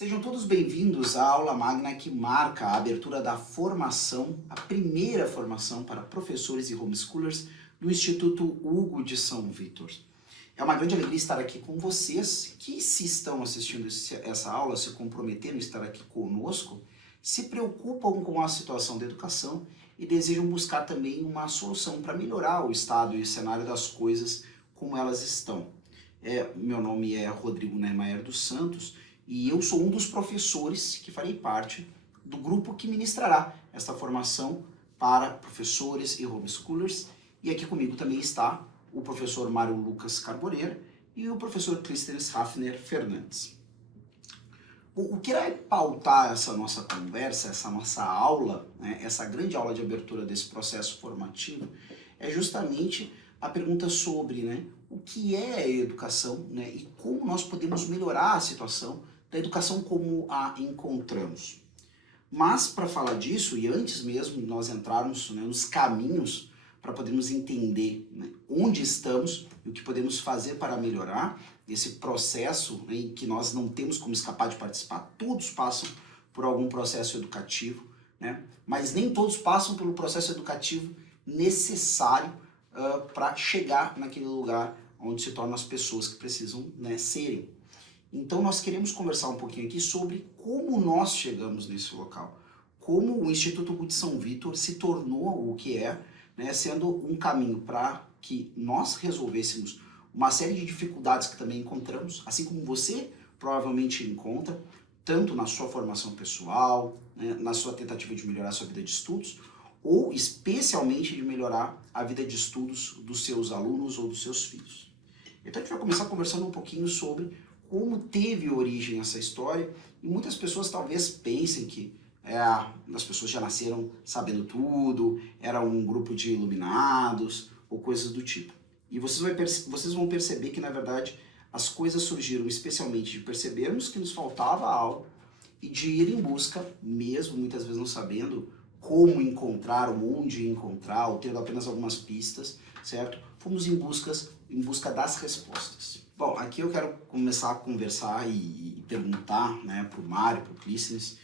Sejam todos bem-vindos à aula magna que marca a abertura da formação, a primeira formação para professores e homeschoolers do Instituto Hugo de São Vítor. É uma grande alegria estar aqui com vocês que, se estão assistindo essa aula, se comprometeram a estar aqui conosco, se preocupam com a situação da educação e desejam buscar também uma solução para melhorar o estado e o cenário das coisas como elas estão. Meu nome é Rodrigo Neymar dos Santos e eu sou um dos professores que farei parte do grupo que ministrará esta formação para professores e homeschoolers. E aqui comigo também está o professor Mário Lucas Carboneira e o professor Clístenes Hafner Fernandes. O que irá pautar essa nossa conversa, essa nossa aula, né, essa grande aula de abertura desse processo formativo, é justamente a pergunta sobre o que é a educação, e como nós podemos melhorar a situação da educação como a encontramos. Mas, para falar disso, e antes mesmo de nós entrarmos nos caminhos para podermos entender onde estamos e o que podemos fazer para melhorar esse processo em que nós não temos como escapar de participar, todos passam por algum processo educativo, mas nem todos passam pelo processo educativo necessário para chegar naquele lugar onde se tornam as pessoas que precisam serem. Então nós queremos conversar um pouquinho aqui sobre como nós chegamos nesse local, como o Instituto Hugo de São Vítor se tornou o que é, sendo um caminho para que nós resolvêssemos uma série de dificuldades que também encontramos, assim como você provavelmente encontra, tanto na sua formação pessoal, na sua tentativa de melhorar a sua vida de estudos, ou especialmente de melhorar a vida de estudos dos seus alunos ou dos seus filhos. Então a gente vai começar conversando um pouquinho sobre como teve origem essa história, e muitas pessoas talvez pensem que as pessoas já nasceram sabendo tudo, era um grupo de iluminados, ou coisas do tipo. E vocês vão perceber que, na verdade, as coisas surgiram especialmente de percebermos que nos faltava algo e de ir em busca, mesmo muitas vezes não sabendo como encontrar, ou onde encontrar, ou tendo apenas algumas pistas, certo? Fomos em busca das respostas. Bom, aqui eu quero começar a conversar e perguntar para o Mário, para o Clístenes.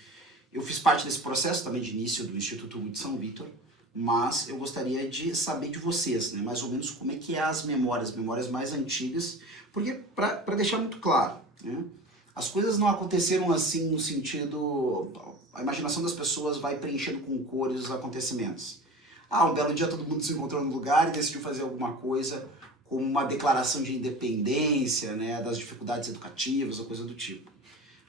Eu fiz parte desse processo também de início do Instituto Hugo de São Vítor, mas eu gostaria de saber de vocês, mais ou menos como é que é as memórias mais antigas, porque para deixar muito claro, as coisas não aconteceram assim no sentido, a imaginação das pessoas vai preenchendo com cores os acontecimentos. Um belo dia todo mundo se encontrou no lugar e decidiu fazer alguma coisa, como uma declaração de independência, das dificuldades educativas ou coisa do tipo.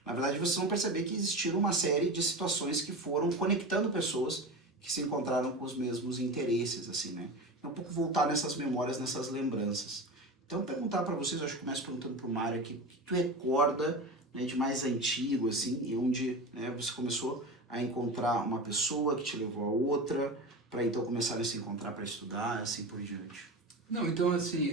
Na verdade, vocês vão perceber que existiram uma série de situações que foram conectando pessoas que se encontraram com os mesmos interesses, assim, É um pouco voltar nessas memórias, nessas lembranças. Então, perguntar para vocês, acho que começo perguntando para o Mário aqui, o que tu recorda de mais antigo, assim, e onde você começou a encontrar uma pessoa que te levou a outra, para então começar a se encontrar para estudar, assim por diante. Não, então assim,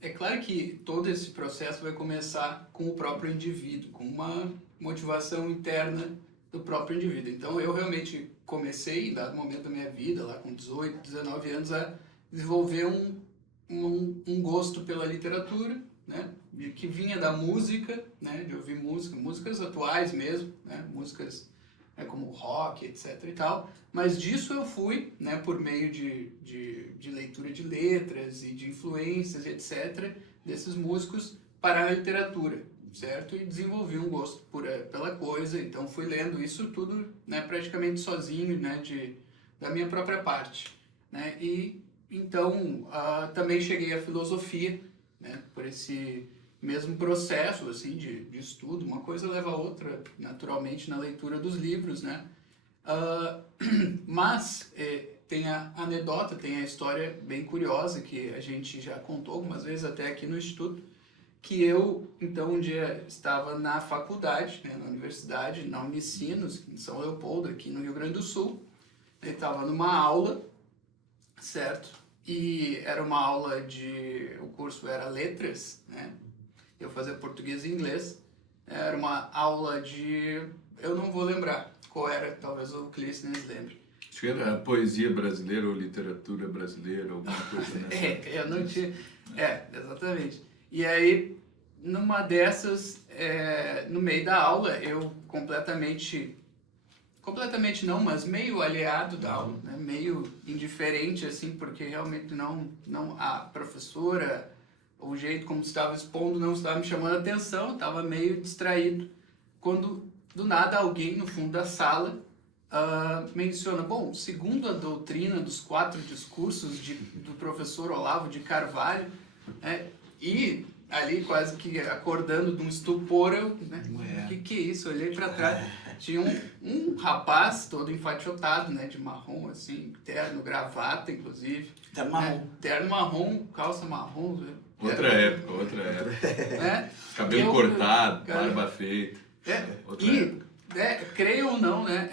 é claro que todo esse processo vai começar com o próprio indivíduo, com uma motivação interna do próprio indivíduo. Então eu realmente comecei, em dado momento da minha vida, lá com 18, 19 anos, a desenvolver um gosto pela literatura, que vinha da música, de ouvir músicas atuais mesmo, músicas como rock, etc. e tal, mas disso eu fui, por meio de leitura de letras e de influências, etc., desses músicos para a literatura, certo? E desenvolvi um gosto pela coisa, então fui lendo isso tudo, praticamente sozinho, da minha própria parte, E então também cheguei à filosofia, por esse mesmo processo assim de estudo, uma coisa leva a outra naturalmente na leitura dos livros, mas tem a anedota, tem a história bem curiosa que a gente já contou algumas vezes até aqui no Instituto, que eu então um dia estava na faculdade, na universidade, na Unicinos, em São Leopoldo, aqui no Rio Grande do Sul, estava numa aula, certo? E era uma aula o curso era letras, eu fazia português e inglês, era uma aula eu não vou lembrar qual era, talvez o Clístenes lembre. Acho que era poesia brasileira ou literatura brasileira, alguma coisa nessa. Eu não tinha, exatamente. E aí, numa dessas, no meio da aula, eu completamente não, mas meio aliado da aula, né? Meio indiferente, assim, porque realmente não a professora, o jeito como estava expondo não estava me chamando a atenção, estava meio distraído, quando do nada alguém no fundo da sala menciona, bom, segundo a doutrina dos 4 discursos do professor Olavo de Carvalho, né? E ali quase que acordando de um estupor, eu, né? O que é isso? Eu olhei para trás, tinha um rapaz todo enfaixotado, né? De marrom, assim, terno, gravata, inclusive. Terno marrom. Né? Terno marrom, calça marrom. Outra época. Né? Cabelo cortado, barba feita. Creio ou não, né?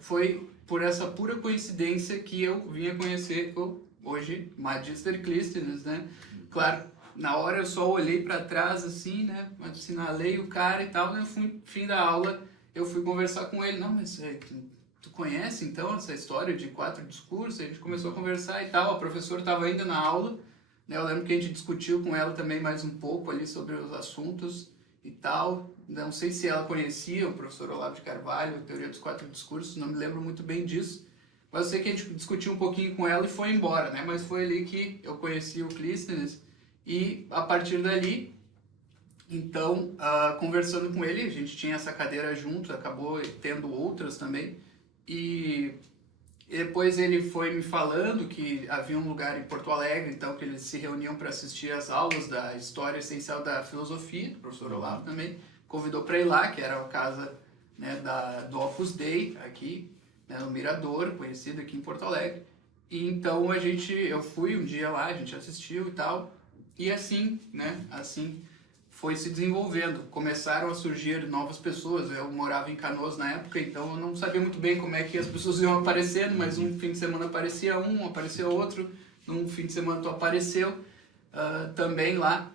Foi por essa pura coincidência que eu vim a conhecer hoje Magister Clístenes, né? Claro, na hora eu só olhei para trás assim, né? Assinalei o cara e tal, né? Fim da aula, eu fui conversar com ele. Não, mas tu conhece então essa história de 4 discursos? A gente começou a conversar e tal. A professora estava ainda na aula, né? Eu lembro que a gente discutiu com ela também mais um pouco ali sobre os assuntos e tal. Não sei se ela conhecia o professor Olavo de Carvalho, a teoria dos 4 discursos, não me lembro muito bem disso. Mas eu sei que a gente discutiu um pouquinho com ela e foi embora, né? Mas foi ali que eu conheci o Clístenes. E a partir dali, então, conversando com ele, a gente tinha essa cadeira junto, acabou tendo outras também. E depois ele foi me falando que havia um lugar em Porto Alegre, então, que eles se reuniam para assistir às aulas da História Essencial da Filosofia, do professor Olavo também. Convidou para ir lá, que era a casa, né, do Opus Dei, aqui, né, no Mirador, conhecido aqui em Porto Alegre. E então eu fui um dia lá, a gente assistiu e tal, e assim, né, assim foi se desenvolvendo. Começaram a surgir novas pessoas. Eu morava em Canoas na época, então eu não sabia muito bem como é que as pessoas iam aparecendo, mas um fim de semana aparecia um, aparecia outro, num fim de semana tu apareceu também lá,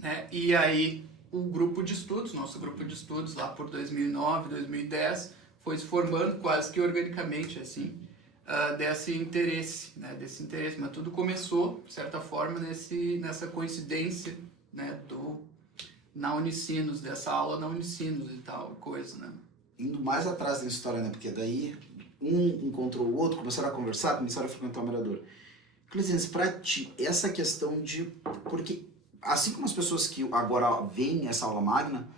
né? E aí o grupo de estudos, nosso grupo de estudos lá por 2009, 2010, foi se formando quase que organicamente, assim, desse interesse, mas tudo começou, de certa forma, nessa coincidência, né, na Unicinos, dessa aula na Unicinos e tal, coisa, né. Indo mais atrás da história, né, porque daí um encontrou o outro, começaram a conversar, começaram a frequentar o Mirador. Clístenes, pra ti, essa questão de... Porque assim como as pessoas que agora veem essa aula magna,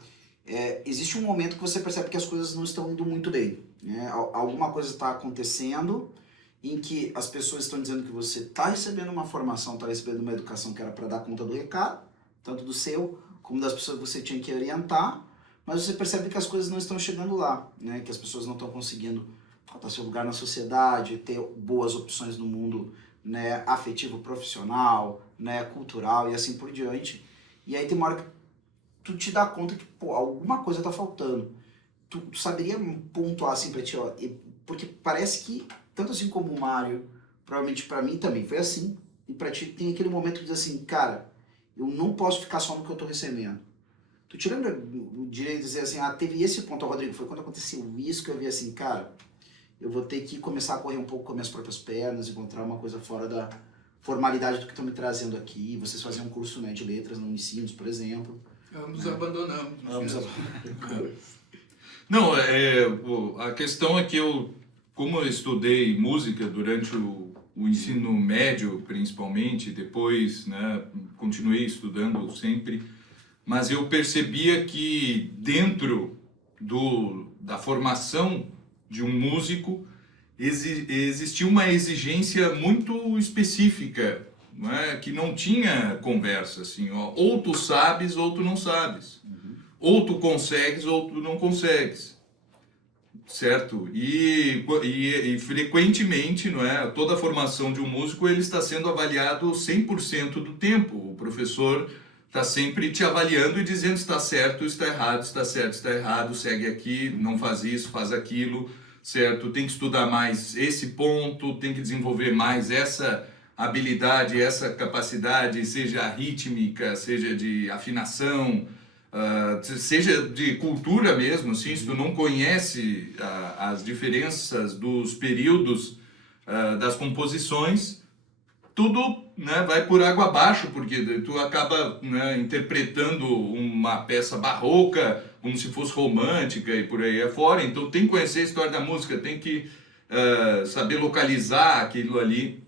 existe um momento que você percebe que as coisas não estão indo muito bem, né? Alguma coisa está acontecendo em que as pessoas estão dizendo que você está recebendo uma formação, está recebendo uma educação que era para dar conta do recado, tanto do seu como das pessoas que você tinha que orientar, mas você percebe que as coisas não estão chegando lá, né? Que as pessoas não estão conseguindo faltar seu lugar na sociedade, ter boas opções no mundo, né, afetivo, profissional, né, cultural e assim por diante. E aí tem uma hora que tu te dá conta que, pô, alguma coisa tá faltando. Tu saberia pontuar assim pra ti, ó, porque parece que, tanto assim como o Mário, provavelmente pra mim também foi assim, e pra ti tem aquele momento que diz assim, cara, eu não posso ficar só no que eu tô recebendo. Tu te lembra de dizer assim, teve esse ponto, Rodrigo, foi quando aconteceu isso que eu vi assim, cara, eu vou ter que começar a correr um pouco com minhas próprias pernas, encontrar uma coisa fora da formalidade do que estão me trazendo aqui. Vocês faziam um curso, né, de letras no Unicinos, por exemplo. Ambos abandonamos. Não, a questão é que como eu estudei música durante o ensino médio, principalmente, depois, né, continuei estudando sempre, mas eu percebia que dentro da formação de um músico existia uma exigência muito específica, não é? Que não tinha conversa, assim, ó, ou tu sabes ou tu não sabes, ou tu consegues ou tu não consegues, certo? E frequentemente, não é? Toda a formação de um músico ele está sendo avaliado 100% do tempo. O professor está sempre te avaliando e dizendo se está certo, está errado, está certo, está errado, segue aqui, não faz isso, faz aquilo, certo? Tem que estudar mais esse ponto, tem que desenvolver mais essa habilidade, essa capacidade, seja rítmica, seja de afinação, seja de cultura mesmo, assim, se tu não conhece as diferenças dos períodos das composições, tudo, né, vai por água abaixo, porque tu acaba, né, interpretando uma peça barroca como se fosse romântica e por aí afora. Então tem que conhecer a história da música, tem que saber localizar aquilo ali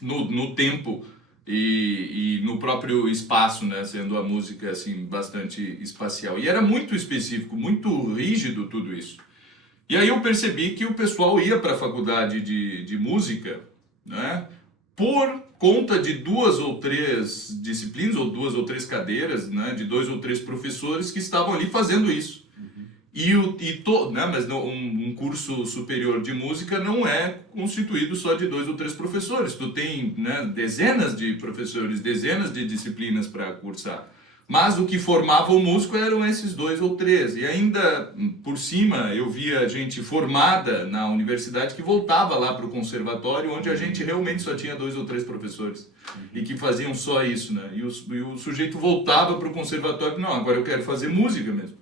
no tempo e no próprio espaço, né, sendo a música assim bastante espacial. E era muito específico, muito rígido tudo isso. E aí eu percebi que o pessoal ia para a faculdade de música, né, por conta de 2 ou 3 disciplinas, ou 2 ou 3 cadeiras, né, de 2 ou 3 professores que estavam ali fazendo isso. Né, mas um curso superior de música não é constituído só de 2 ou 3 professores. Tu tem, né, dezenas de professores, dezenas de disciplinas para cursar. Mas o que formava o músico eram esses 2 ou 3. E ainda por cima eu via gente formada na universidade que voltava lá para o conservatório, onde a gente realmente só tinha 2 ou 3 professores. E que faziam só isso, né? E o sujeito voltava para o conservatório, não, agora eu quero fazer música mesmo.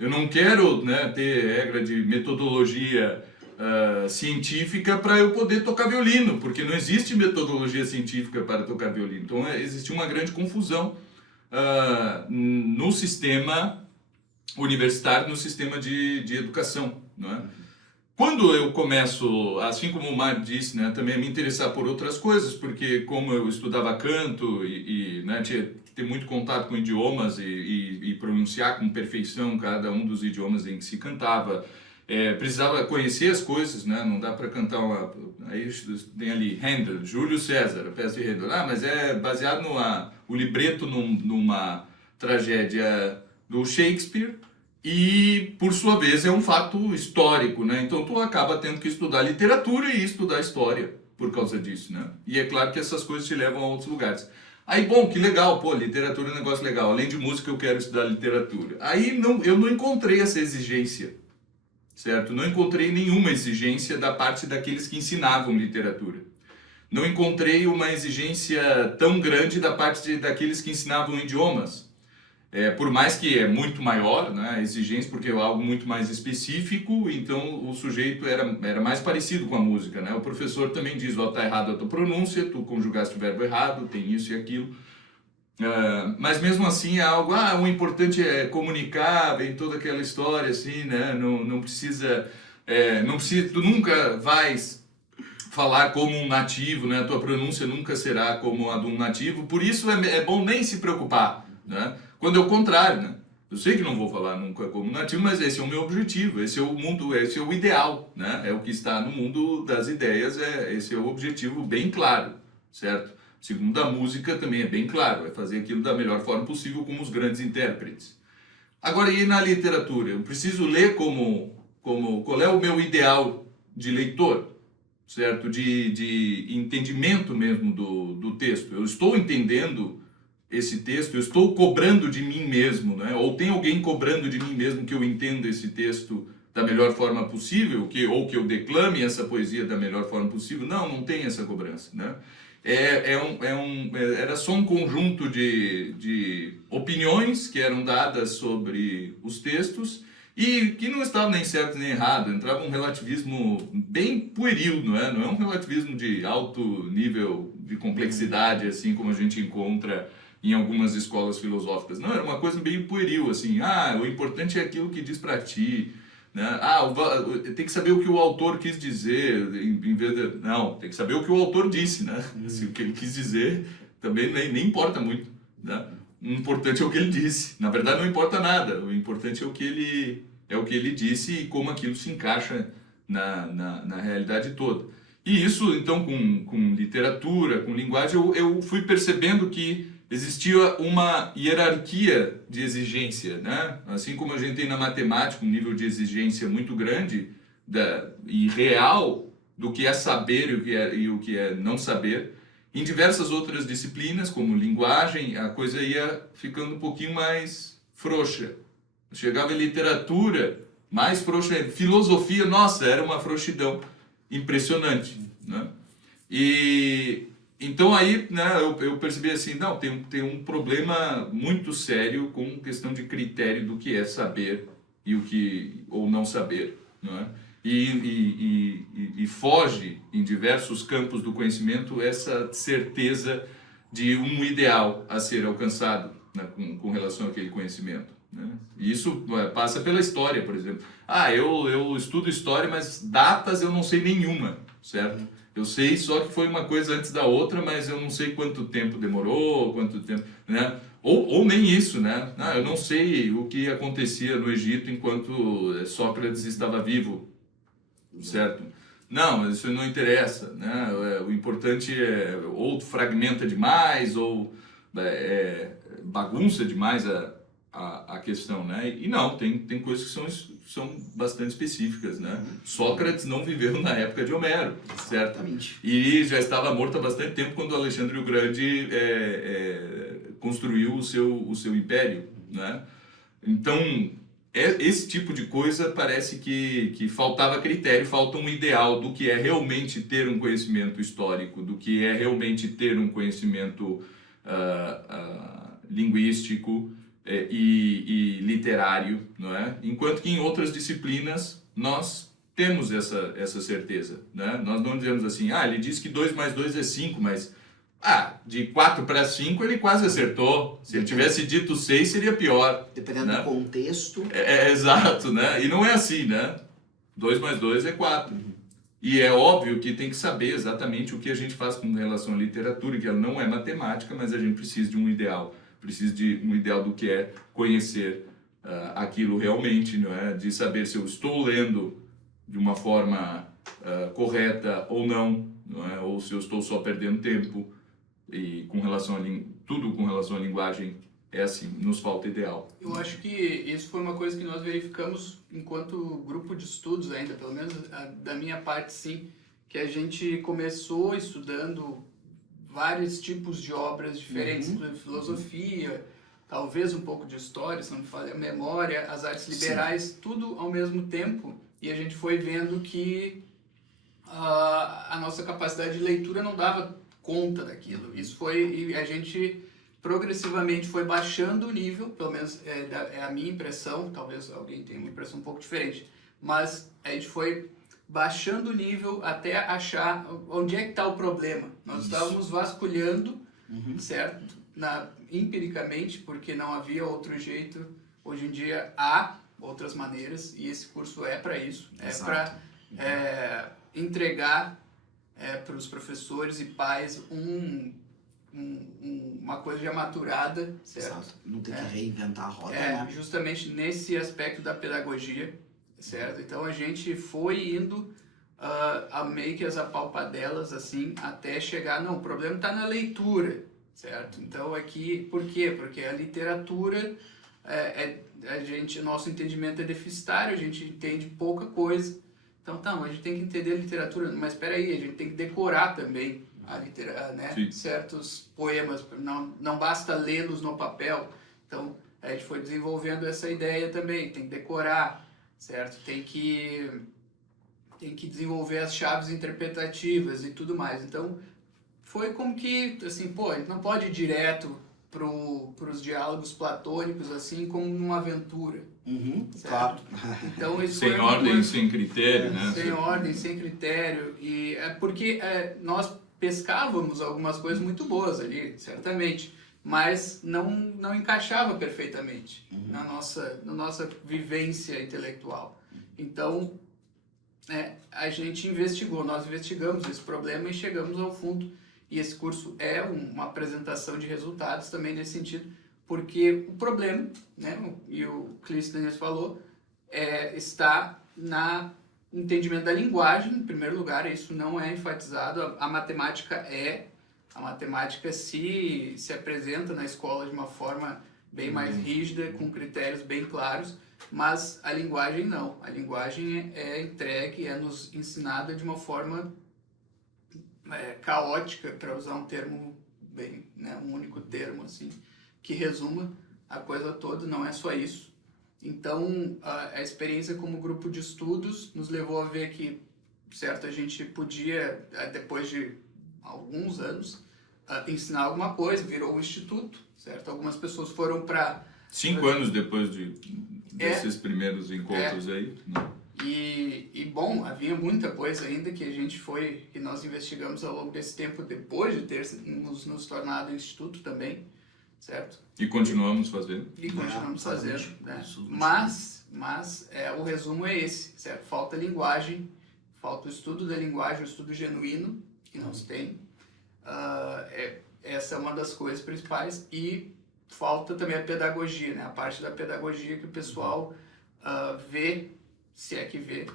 Eu não quero, né, ter regra de metodologia científica para eu poder tocar violino, porque não existe metodologia científica para tocar violino. Então existia uma grande confusão no sistema universitário, no sistema de educação, não é? Quando eu começo, assim como o Mário disse, né, também a me interessar por outras coisas, porque como eu estudava canto né, tinha que ter muito contato com idiomas e pronunciar com perfeição cada um dos idiomas em que se cantava, precisava conhecer as coisas, né, não dá para cantar aí tem ali Handel, Júlio César, a peça de Handel, mas é baseado o libreto numa tragédia do Shakespeare, e por sua vez é um fato histórico, né? Então tu acaba tendo que estudar literatura e estudar história por causa disso, né? E é claro que essas coisas te levam a outros lugares. Aí, bom, que legal, pô, literatura é um negócio legal. Além de música, eu quero estudar literatura. Aí eu não encontrei essa exigência, certo? Não encontrei nenhuma exigência da parte daqueles que ensinavam literatura. Não encontrei uma exigência tão grande da parte daqueles que ensinavam idiomas. Por mais que é muito maior, né, a exigência, porque é algo muito mais específico, então o sujeito era mais parecido com a música, né? O professor também diz, ó, tá errado a tua pronúncia, tu conjugaste o verbo errado, tem isso e aquilo. Mas mesmo assim é algo, o importante é comunicar, vem toda aquela história assim, né? Não precisa, tu nunca vais falar como um nativo, né? A tua pronúncia nunca será como a de um nativo, por isso é bom nem se preocupar, né? Quando é o contrário, né? Eu sei que não vou falar nunca como nativo, mas esse é o meu objetivo, esse é o mundo, esse é o ideal, né? É o que está no mundo das ideias, esse é o objetivo bem claro, certo? Segundo a música também é bem claro, é fazer aquilo da melhor forma possível como os grandes intérpretes. Agora, e na literatura? Eu preciso ler qual é o meu ideal de leitor, certo? De entendimento mesmo do texto. Eu estou entendendo esse texto, eu estou cobrando de mim mesmo, né? Ou tem alguém cobrando de mim mesmo que eu entenda esse texto da melhor forma possível, ou que eu declame essa poesia da melhor forma possível? Não tem essa cobrança, né? Era só um conjunto de opiniões que eram dadas sobre os textos e que não estavam nem certo nem errado, entrava um relativismo bem pueril, não é? Não é um relativismo de alto nível de complexidade, assim como a gente encontra em algumas escolas filosóficas. Não, era uma coisa bem pueril, assim, o importante é aquilo que diz para ti, né? Tem que saber o que o autor quis dizer, em vez de... Não, tem que saber o que o autor disse, né? Se o que ele quis dizer também nem importa muito, né? O importante é o que ele disse. Na verdade, não importa nada. O importante é o que ele disse e como aquilo se encaixa na realidade toda. E isso, então, com literatura, com linguagem, eu fui percebendo que existia uma hierarquia de exigência, né? Assim como a gente tem na matemática um nível de exigência muito grande e real do que é saber e o que é não saber, em diversas outras disciplinas, como linguagem, a coisa ia ficando um pouquinho mais frouxa. Chegava em literatura, mais frouxa. Filosofia, nossa, era uma frouxidão impressionante, né? Então aí, né, eu percebi assim, não, tem um problema muito sério com questão de critério do que é saber e ou não saber, não é? e foge em diversos campos do conhecimento essa certeza de um ideal a ser alcançado, né, com relação àquele conhecimento, né? E isso passa pela história, por exemplo. Eu estudo história, mas datas eu não sei nenhuma, certo? Eu sei só que foi uma coisa antes da outra, mas eu não sei quanto tempo demorou, quanto tempo, né? Ou nem isso, né? Eu não sei o que acontecia no Egito enquanto Sócrates estava vivo, certo? Não, mas isso não interessa, né? O importante é ou fragmenta demais ou bagunça demais a questão, né? E não, tem coisas que são bastante específicas, né? Sócrates não viveu na época de Homero, certo? Exatamente. E já estava morto há bastante tempo quando Alexandre o Grande construiu o seu império, né? Então, esse tipo de coisa parece que faltava critério, falta um ideal do que é realmente ter um conhecimento histórico, do que é realmente ter um conhecimento linguístico e literário, não é? Enquanto que em outras disciplinas nós temos essa certeza, né? Nós não dizemos assim, ele diz que 2 mais 2 é 5, mas de 4 para 5 ele quase acertou. Se ele tivesse dito 6 seria pior. Dependendo, né, do contexto. Exato, né? E não é assim, né? 2 mais 2 é 4. E é óbvio que tem que saber exatamente o que a gente faz com relação à literatura, que ela não é matemática, mas a gente precisa de um ideal. Precisa de um ideal do que é conhecer aquilo realmente, não é? De saber se eu estou lendo de uma forma correta ou não, não é? Ou se eu estou só perdendo tempo. E tudo com relação à linguagem é assim, nos falta ideal. Eu acho que isso foi uma coisa que nós verificamos enquanto grupo de estudos ainda, pelo menos da minha parte sim, que a gente começou estudando vários tipos de obras diferentes, inclusive filosofia, talvez um pouco de história, se não me falha a memória, as artes liberais, tudo ao mesmo tempo, e a gente foi vendo que a nossa capacidade de leitura não dava conta daquilo. E a gente progressivamente foi baixando o nível, pelo menos é a minha impressão, talvez alguém tenha uma impressão um pouco diferente, mas a gente foi baixando o nível até achar onde é que está o problema. Nós estávamos vasculhando, certo? Empiricamente, porque não havia outro jeito. Hoje em dia há outras maneiras e esse curso é para isso. É para entregar para os professores e pais uma coisa já maturada, certo? Exato. Não tem que reinventar a roda, né? Justamente nesse aspecto da pedagogia, certo? Então a gente foi indo a meio que as apalpadelas, assim, até chegar, não, o problema está na leitura, certo? Então aqui, por quê? Porque a literatura, nosso entendimento é deficitário, a gente entende pouca coisa. Então, a gente tem que entender a literatura, mas espera aí, a gente tem que decorar também né? Certos poemas, não basta lê-los no papel. Então, a gente foi desenvolvendo essa ideia também, tem que decorar, certo? Tem que desenvolver as chaves interpretativas e tudo mais. Então, foi como que, assim, a gente não pode ir direto para os diálogos platônicos, assim, como numa aventura. Claro. Então, isso sem ordem, sem critério, né? Sem ordem, sem critério. E porque nós pescávamos algumas coisas muito boas ali, certamente, mas não encaixava perfeitamente na nossa vivência intelectual. Então, a gente nós investigamos esse problema e chegamos ao fundo. E esse curso é uma apresentação de resultados também nesse sentido, porque o problema, né, e o Clístenes falou, está no entendimento da linguagem, em primeiro lugar. Isso não é enfatizado. A matemática se apresenta na escola de uma forma bem mais rígida, com critérios bem claros, mas a linguagem não. A linguagem é entregue, é nos ensinada de uma forma caótica, para usar um termo bem, né, um único termo assim, que resuma a coisa toda. Não é só isso. Então, a experiência como grupo de estudos nos levou a ver que, certo, a gente podia, depois de alguns anos, ensinar alguma coisa, virou um instituto, certo? Algumas pessoas foram para... 5 anos depois desses primeiros encontros aí, né? Bom, havia muita coisa ainda que nós investigamos ao longo desse tempo, depois de ter nos tornado instituto também, certo? E continuamos fazendo. E continuamos fazendo, né? Isso. Mas o resumo é esse, certo? Falta linguagem, falta o estudo da linguagem, o estudo genuíno que nós tem. Essa é uma das coisas principais, e falta também a pedagogia, né? A parte da pedagogia que o pessoal vê, se é que vê,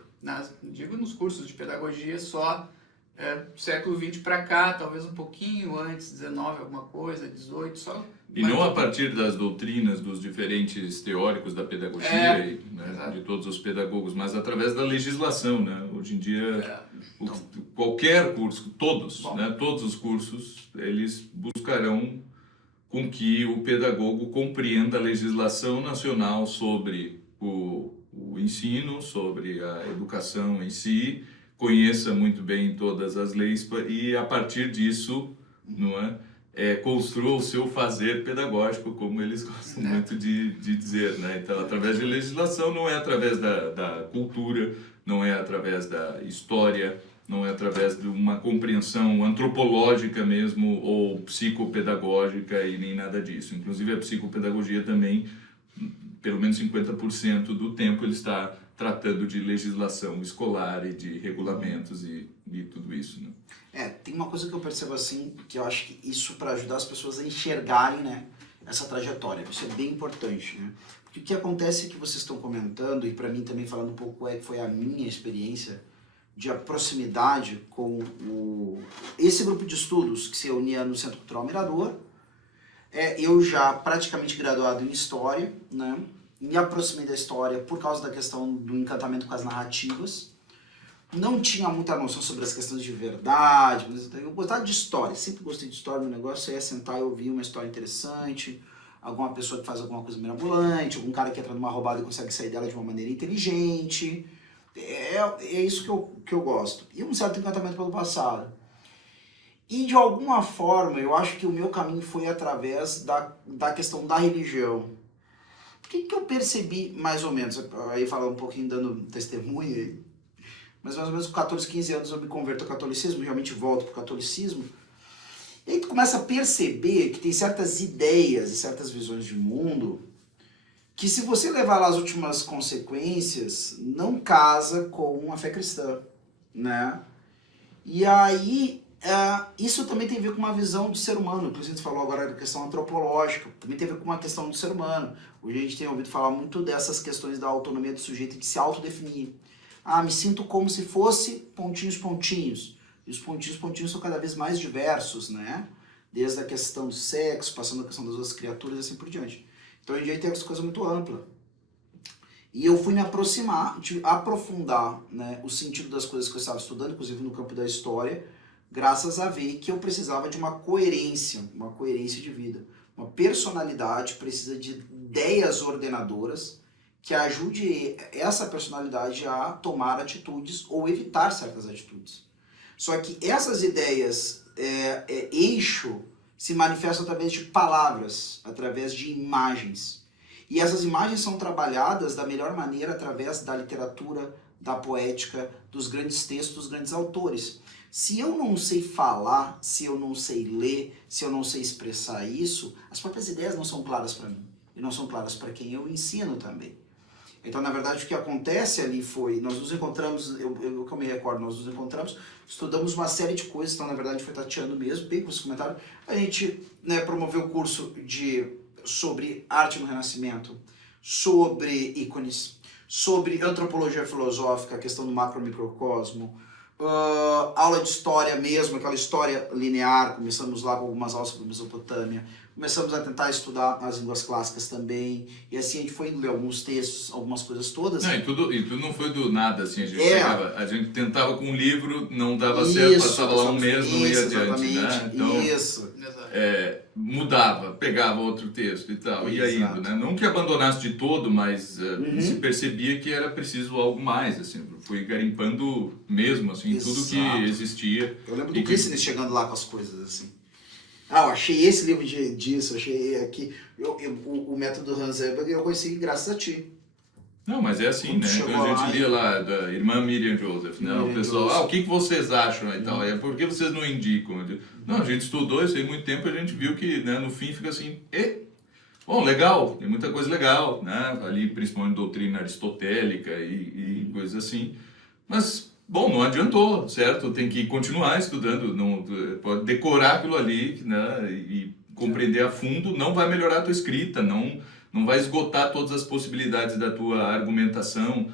digo nos cursos de pedagogia só século XX para cá, talvez um pouquinho antes, 19 alguma coisa, 18, só. E não a partir das doutrinas dos diferentes teóricos da pedagogia, né, de todos os pedagogos, mas através da legislação, né? Hoje em dia, qualquer curso, todos os cursos, eles buscarão com que o pedagogo compreenda a legislação nacional sobre o ensino, sobre a educação em si, conheça muito bem todas as leis e, a partir disso, não construa o seu fazer pedagógico, como eles gostam muito de dizer, né? Então, através de legislação, não é através da cultura, não é através da história, não é através de uma compreensão antropológica mesmo, ou psicopedagógica, e nem nada disso. Inclusive, a psicopedagogia também, pelo menos 50% do tempo, ele está tratando de legislação escolar e de regulamentos e tudo isso, né? Tem uma coisa que eu percebo assim, que eu acho que isso para ajudar as pessoas a enxergarem, né, essa trajetória, isso é bem importante, né? Porque o que acontece é que vocês estão comentando, e para mim também falando um pouco que foi a minha experiência de proximidade com esse grupo de estudos que se reunia no Centro Cultural Mirador. Eu já praticamente graduado em História, né? Me aproximei da História por causa da questão do encantamento com as narrativas. Não tinha muita noção sobre as questões de verdade, mas eu gostava de História, sempre gostei de História. Meu negócio é sentar e ouvir uma história interessante, alguma pessoa que faz alguma coisa mirabolante, algum cara que entra numa roubada e consegue sair dela de uma maneira inteligente. É isso que eu gosto. E um certo encantamento pelo passado. E de alguma forma, eu acho que o meu caminho foi através da questão da religião. O que eu percebi, mais ou menos, aí falar um pouquinho dando testemunha, mas mais ou menos com 14, 15 anos eu me converto ao catolicismo, realmente volto para o catolicismo, e aí tu começa a perceber que tem certas ideias e certas visões de mundo que, se você levar lá as últimas consequências, não casa com a fé cristã, né? E aí, isso também tem a ver com uma visão do ser humano. Inclusive, a gente falou agora da questão antropológica, também tem a ver com uma questão do ser humano. Hoje a gente tem ouvido falar muito dessas questões da autonomia do sujeito e de se autodefinir. Me sinto como se fosse pontinhos, pontinhos. E os pontinhos, pontinhos são cada vez mais diversos, né? Desde a questão do sexo, passando a questão das outras criaturas e assim por diante. Então, hoje em dia tem essa coisa muito ampla. E eu fui me aproximar, de aprofundar, né, o sentido das coisas que eu estava estudando, inclusive no campo da história, graças a ver que eu precisava de uma coerência de vida. Uma personalidade precisa de ideias ordenadoras que ajude essa personalidade a tomar atitudes ou evitar certas atitudes. Só que essas ideias, eixo, se manifestam através de palavras, através de imagens. E essas imagens são trabalhadas da melhor maneira através da literatura, da poética, dos grandes textos, dos grandes autores. Se eu não sei falar, se eu não sei ler, se eu não sei expressar isso, as próprias ideias não são claras para mim. E não são claras para quem eu ensino também. Então, na verdade, o que acontece ali foi, nós nos encontramos, eu me recordo, nós nos encontramos, estudamos uma série de coisas, então, na verdade, foi tateando mesmo, bem como vocês comentaram. A gente, né, promoveu o curso sobre arte no Renascimento, sobre ícones, sobre antropologia filosófica, a questão do macro-microcosmo, aula de história mesmo, aquela história linear, começamos lá com algumas aulas sobre Mesopotâmia, começamos a tentar estudar as línguas clássicas também, e assim a gente foi ler alguns textos, algumas coisas todas. Não, e tudo não foi do nada, assim, a gente tentava com um livro, não dava certo, passava lá um mês, não ia adiante, né? Então, isso. Mudava, pegava outro texto e tal, ia indo, né? Não que abandonasse de todo, mas se percebia que era preciso algo mais, assim, fui garimpando mesmo, assim, tudo que existia. Eu lembro do Clístenes chegando lá com as coisas, assim. Eu achei esse livro disso, eu achei aqui, o método Hans Eberg eu conheci graças a ti. Não, mas é assim, Quando né? chegou Então a lá gente lia lá da irmã Miriam Joseph, né? O Miriam pessoal, Joseph. o que vocês acham e tal? Por que vocês não indicam? Eu digo, não, a gente estudou isso aí há muito tempo, a gente viu que, né, no fim fica assim, bom, legal, tem muita coisa legal, né? Ali principalmente doutrina aristotélica e coisas assim, mas, bom, não adiantou, certo? Tem que continuar estudando, não pode decorar aquilo ali, né? E compreender a fundo, não vai melhorar a tua escrita, não vai esgotar todas as possibilidades da tua argumentação,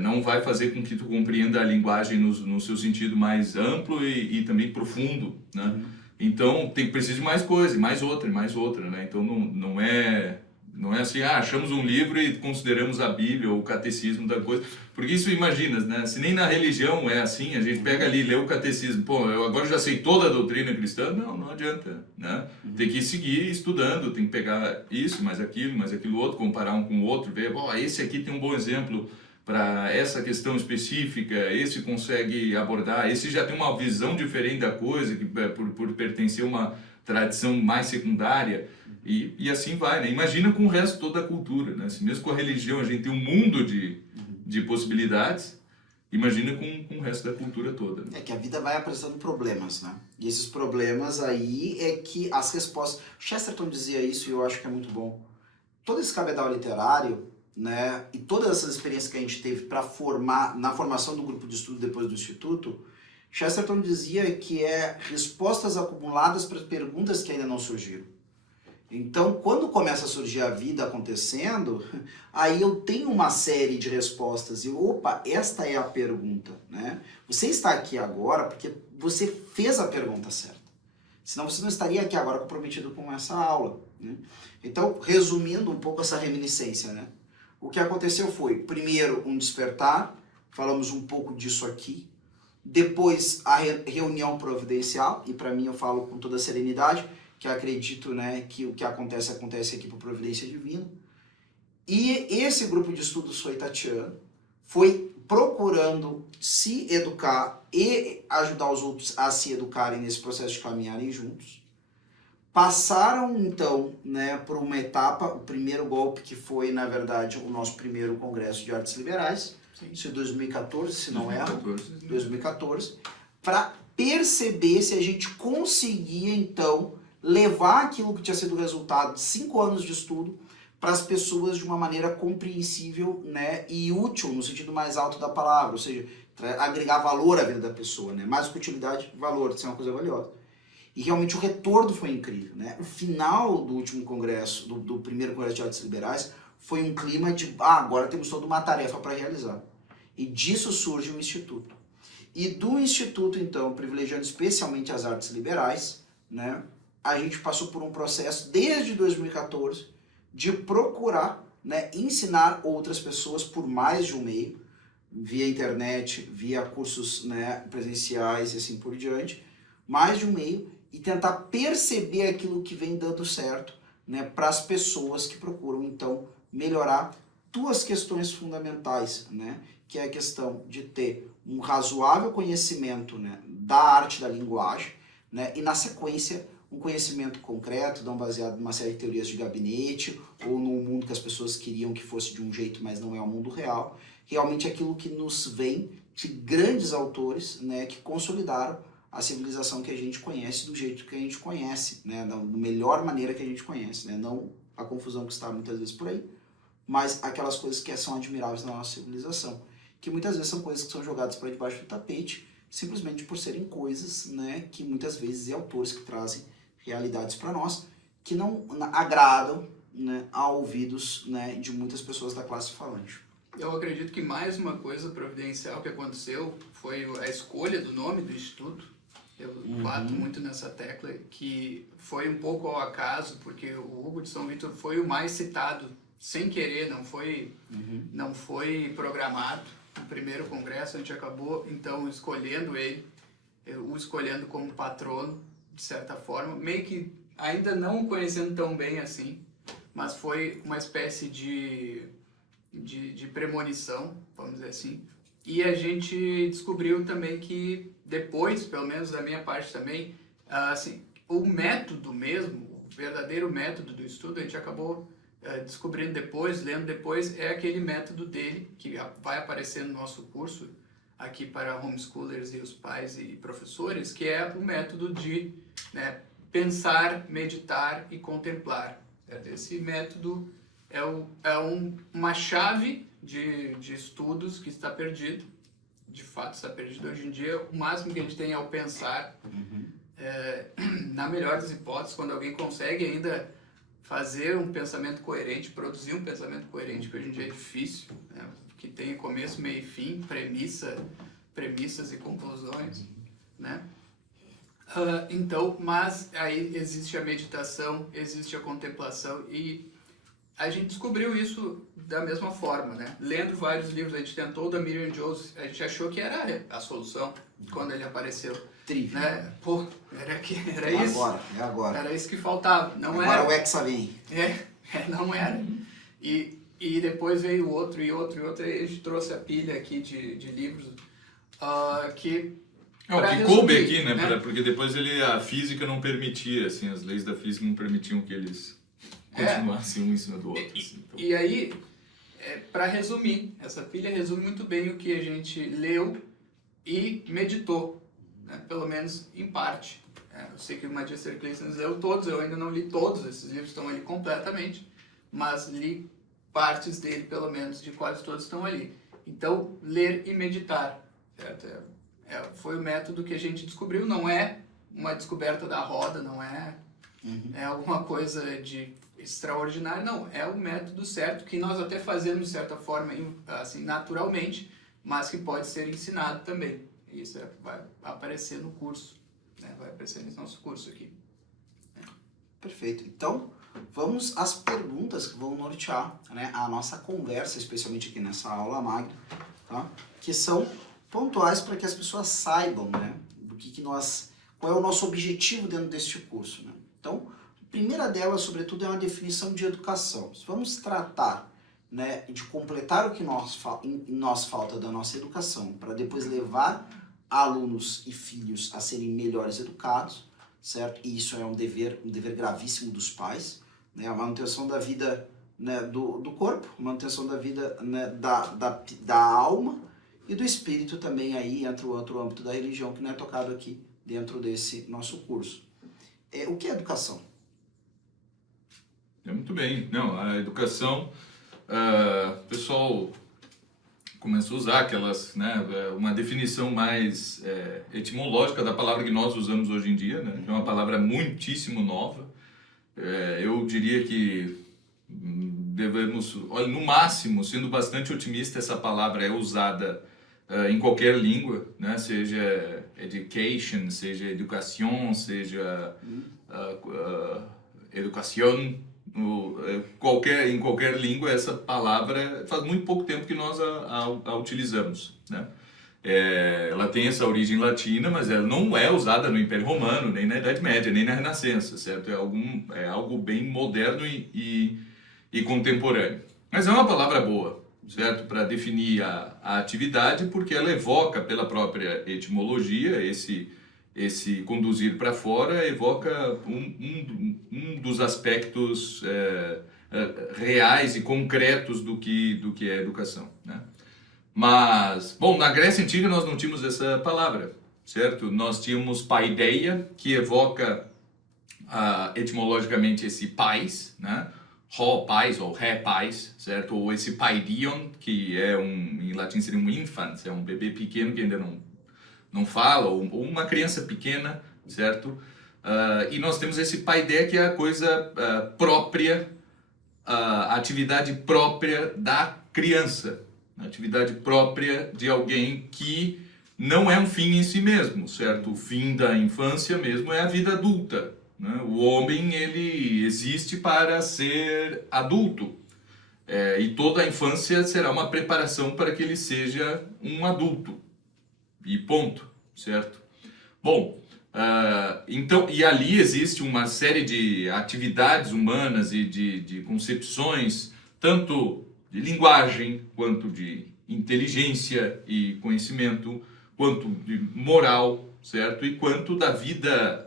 não vai fazer com que tu compreenda a linguagem no seu sentido mais amplo e também profundo, né? Então, precisa de mais coisa, e mais outra, né? Então, não é assim, achamos um livro e consideramos a Bíblia ou o catecismo da coisa, porque isso, imagina, né? Se nem na religião é assim, a gente pega ali, lê o catecismo, pô, eu agora já sei toda a doutrina cristã, não adianta, né? Tem que seguir estudando, tem que pegar isso, mais aquilo outro, comparar um com o outro, ver, bom, esse aqui tem um bom exemplo para essa questão específica, esse consegue abordar, esse já tem uma visão diferente da coisa, que por pertencer a uma tradição mais secundária, e assim vai, né? Imagina com o resto toda a cultura, né? Se mesmo com a religião a gente tem um mundo de possibilidades, imagina com o resto da cultura toda, né? É que a vida vai apresentando problemas, né? E esses problemas aí é que as respostas... Chesterton dizia isso e eu acho que é muito bom. Todo esse cabedal literário, né, e todas essas experiências que a gente teve para formar, na formação do grupo de estudo depois do Instituto, Chesterton dizia que é respostas acumuladas para perguntas que ainda não surgiram. Então, quando começa a surgir a vida acontecendo, aí eu tenho uma série de respostas e, opa, esta é a pergunta, né? Você está aqui agora porque você fez a pergunta certa. Senão você não estaria aqui agora comprometido com essa aula, né? Então, resumindo um pouco essa reminiscência, né? O que aconteceu foi, primeiro, um despertar, falamos um pouco disso aqui, depois a reunião providencial, e para mim eu falo com toda serenidade, que eu acredito, né, que o que acontece aqui por providência divina. E esse grupo de estudos foi tatiano, foi procurando se educar e ajudar os outros a se educarem nesse processo de caminharem juntos. Passaram, então, né, por uma etapa, o primeiro golpe que foi, na verdade, o nosso primeiro Congresso de Artes Liberais, Sim. isso em 2014, se não erro, 2014. 2014, para perceber se a gente conseguia, então, levar aquilo que tinha sido o resultado de 5 anos de estudo para as pessoas de uma maneira compreensível, né, e útil, no sentido mais alto da palavra, ou seja, agregar valor à vida da pessoa, né, mais que utilidade, valor, isso é uma coisa valiosa. E realmente o retorno foi incrível, né? O final do último congresso, do primeiro congresso de artes liberais, foi um clima de, agora temos toda uma tarefa para realizar. E disso surge o Instituto. E do Instituto, então, privilegiando especialmente as artes liberais, né, a gente passou por um processo desde 2014 de procurar, né, ensinar outras pessoas por mais de um meio, via internet, via cursos, né, presenciais e assim por diante, mais de um meio, e tentar perceber aquilo que vem dando certo, né, para as pessoas que procuram, então, melhorar duas questões fundamentais, né, que é a questão de ter um razoável conhecimento, né, da arte da linguagem, né, e na sequência um conhecimento concreto, não baseado numa série de teorias de gabinete ou num mundo que as pessoas queriam que fosse de um jeito, mas não é o mundo real. Realmente aquilo que nos vem de grandes autores, né, que consolidaram a civilização que a gente conhece do jeito que a gente conhece, né, da melhor maneira que a gente conhece, né, não a confusão que está muitas vezes por aí, mas aquelas coisas que são admiráveis na nossa civilização, que muitas vezes são coisas que são jogadas para debaixo do tapete, simplesmente por serem coisas, né, que muitas vezes é autores que trazem realidades para nós, que não agradam, né, a ouvidos, né, de muitas pessoas da classe falante. Eu acredito que mais uma coisa providencial que aconteceu foi a escolha do nome do Instituto. Eu bato muito nessa tecla, que foi um pouco ao acaso, porque o Hugo de São Vítor foi o mais citado, sem querer, não foi programado. No primeiro congresso a gente acabou, então, escolhendo ele, o escolhendo como patrono, de certa forma, meio que ainda não o conhecendo tão bem assim, mas foi uma espécie de premonição, vamos dizer assim. E a gente descobriu também que depois, pelo menos da minha parte também, assim, o método mesmo, o verdadeiro método do estudo, a gente acabou descobrindo depois, lendo depois, é aquele método dele, que vai aparecer no nosso curso aqui para homeschoolers e os pais e professores, que é o método de, né, pensar, meditar e contemplar. Esse método é uma chave de estudos que está perdido. De fato, está perdido hoje em dia. O máximo que a gente tem é o pensar. Na melhor das hipóteses, quando alguém consegue ainda fazer um pensamento coerente, produzir um pensamento coerente, que hoje em dia é difícil, né? Que tenha começo, meio e fim, premissas e conclusões, né? Então, mas aí existe a meditação, existe a contemplação, e a gente descobriu isso da mesma forma, né? Lendo vários livros, a gente tentou o da Miriam Jones, a gente achou que era a solução quando ele apareceu. Trívia. Né? Pô, era isso. É agora. Era isso que faltava. Não agora era. O Hexa vem. Não era. E depois veio outro, e a gente trouxe a pilha aqui de livros que... O pra que resumir, coube aqui, né? Porque depois a física não permitia, assim, as leis da física não permitiam que eles continuassem um em cima do outro. Assim, então. E aí, para resumir, essa pilha resume muito bem o que a gente leu e meditou, né? Pelo menos em parte. Eu sei que o Magister Cleason leu todos, eu ainda não li todos, esses livros estão ali completamente, mas li partes dele, pelo menos, de quase todos estão ali. Então, ler e meditar, certo? Foi o método que a gente descobriu, não é uma descoberta da roda, não é alguma coisa de extraordinário, não, é o método certo, que nós até fazemos de certa forma, assim, naturalmente, mas que pode ser ensinado também. Isso vai aparecer no curso, né? Vai aparecer nesse nosso curso aqui. Perfeito. Então, vamos às perguntas que vão nortear, né, a nossa conversa, especialmente aqui nessa aula magna, tá? Que são pontuais para que as pessoas saibam, né, qual é o nosso objetivo dentro deste curso, né? Então, a primeira delas, sobretudo, é uma definição de educação. Vamos tratar, né, de completar o que nós falta da nossa educação, para depois levar alunos e filhos a serem melhores educados, certo? E isso é um dever gravíssimo dos pais, né? A manutenção da vida, né, do corpo, a manutenção da vida, né, da alma e do espírito também. Aí entra o outro âmbito da religião que não é tocado aqui dentro desse nosso curso. O que é educação? Muito bem. Não, a educação, o pessoal começou a usar aquelas, né, uma definição mais etimológica da palavra que nós usamos hoje em dia, né? É uma palavra muitíssimo nova. Eu diria que devemos, olha, no máximo, sendo bastante otimista, essa palavra é usada em qualquer língua, né? Seja education, seja educação, seja educação, em qualquer língua essa palavra faz muito pouco tempo que nós a utilizamos, né? Ela tem essa origem latina, mas ela não é usada no Império Romano, nem na Idade Média, nem na Renascença, certo? É algo bem moderno e contemporâneo. Mas é uma palavra boa, certo? Para definir a atividade, porque ela evoca, pela própria etimologia, esse conduzir para fora, evoca um dos aspectos reais e concretos do que é a educação, né? Mas, bom, na Grécia Antiga nós não tínhamos essa palavra, certo? Nós tínhamos paideia, que evoca etimologicamente esse pais, né? Ho pais ou re pais, certo? Ou esse paidion, que em latim seria um infant, é um bebê pequeno que ainda não fala, ou uma criança pequena, certo? E nós temos esse paideia, que é a coisa própria, a atividade própria da criança, a atividade própria de alguém que não é um fim em si mesmo, certo? O fim da infância mesmo é a vida adulta, né? O homem, ele existe para ser adulto, e toda a infância será uma preparação para que ele seja um adulto, e ponto, certo? Bom, então, e ali existe uma série de atividades humanas e de concepções, tanto de linguagem, quanto de inteligência e conhecimento, quanto de moral, certo? E quanto da vida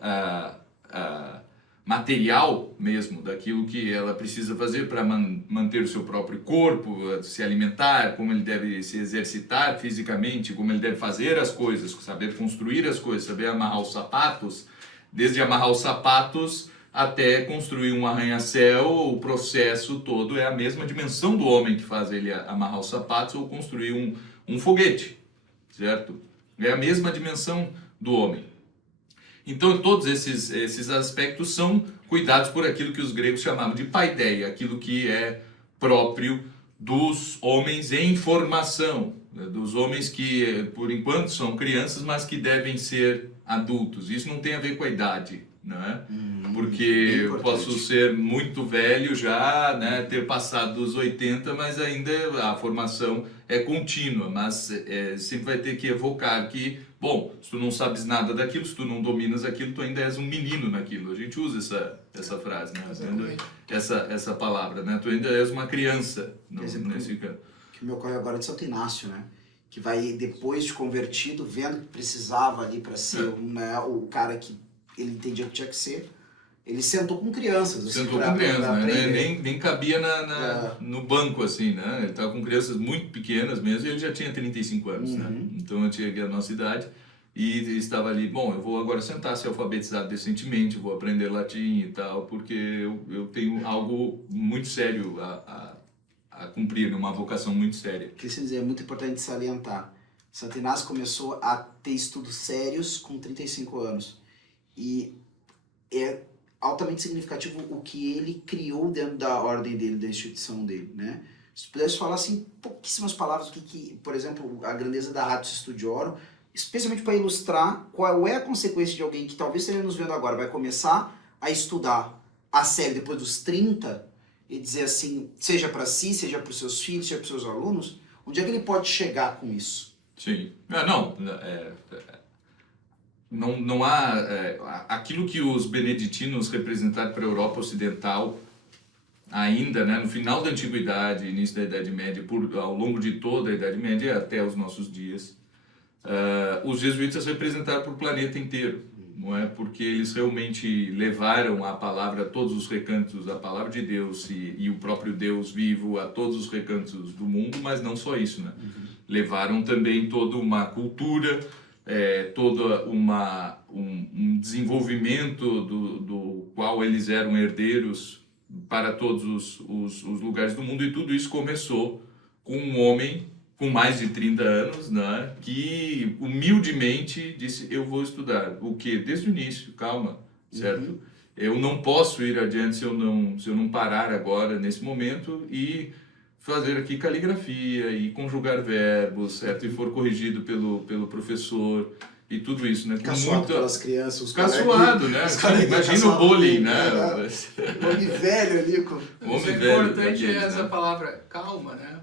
material mesmo, daquilo que ela precisa fazer para manter o seu próprio corpo, se alimentar, como ele deve se exercitar fisicamente, como ele deve fazer as coisas, saber construir as coisas, saber amarrar os sapatos, desde amarrar os sapatos até construir um arranha-céu, o processo todo é a mesma dimensão do homem que faz ele amarrar os sapatos ou construir um foguete, certo? É a mesma dimensão do homem. Então, todos esses aspectos são cuidados por aquilo que os gregos chamavam de paideia, aquilo que é próprio dos homens em formação, né? Dos homens que, por enquanto, são crianças, mas que devem ser adultos. Isso não tem a ver com a idade, né? Porque eu posso ser muito velho já, né, ter passado dos 80, mas ainda a formação é contínua, mas sempre vai ter que evocar que, bom, se tu não sabes nada daquilo, se tu não dominas aquilo, tu ainda és um menino naquilo. A gente usa essa frase, né? Essa palavra, né? Tu ainda és uma criança nesse caso. Que me ocorre agora de Santo Inácio, né? Que vai, depois de convertido, vendo que precisava ali para ser o cara que ele entendia que tinha que ser, ele sentou com crianças. Assim, sentou com crianças, né? Nem cabia no banco, assim, né? Ele estava com crianças muito pequenas mesmo e ele já tinha 35 anos, né? Então eu tinha a nossa idade e estava ali, bom, eu vou agora sentar, ser alfabetizado decentemente, vou aprender latim e tal, porque eu tenho algo muito sério a cumprir, uma vocação muito séria. Quer dizer, é muito importante salientar. Santo Inácio começou a ter estudos sérios com 35 anos. E é altamente significativo o que ele criou dentro da ordem dele, da instituição dele, né? Se pudesse falar assim, pouquíssimas palavras, por exemplo, a grandeza da Ratio Studiorum, especialmente para ilustrar qual é a consequência de alguém que talvez esteja nos vendo agora, vai começar a estudar a série depois dos 30 e dizer assim, seja para si, seja para os seus filhos, seja para os seus alunos, onde é que ele pode chegar com isso? Sim. Não há aquilo que os beneditinos representaram para a Europa Ocidental ainda, né, no final da Antiguidade, início da Idade Média, ao longo de toda a Idade Média até os nossos dias, os jesuítas representaram para o planeta inteiro, não é? Porque eles realmente levaram a palavra a todos os recantos, a palavra de Deus e o próprio Deus vivo a todos os recantos do mundo, mas não só isso, né? Levaram também toda uma cultura, todo um desenvolvimento do qual eles eram herdeiros para todos os lugares do mundo, e tudo isso começou com um homem com mais de 30 anos, né, que humildemente disse, eu vou estudar. O quê? Desde o início, calma, certo? Eu não posso ir adiante se eu não parar agora, nesse momento, e fazer aqui caligrafia e conjugar verbos, certo? E for corrigido pelo professor e tudo isso, né? Caçoado pelas crianças, os caçoado, né? Imagina o bullying, né? O homem velho ali. O importante é essa palavra calma, né?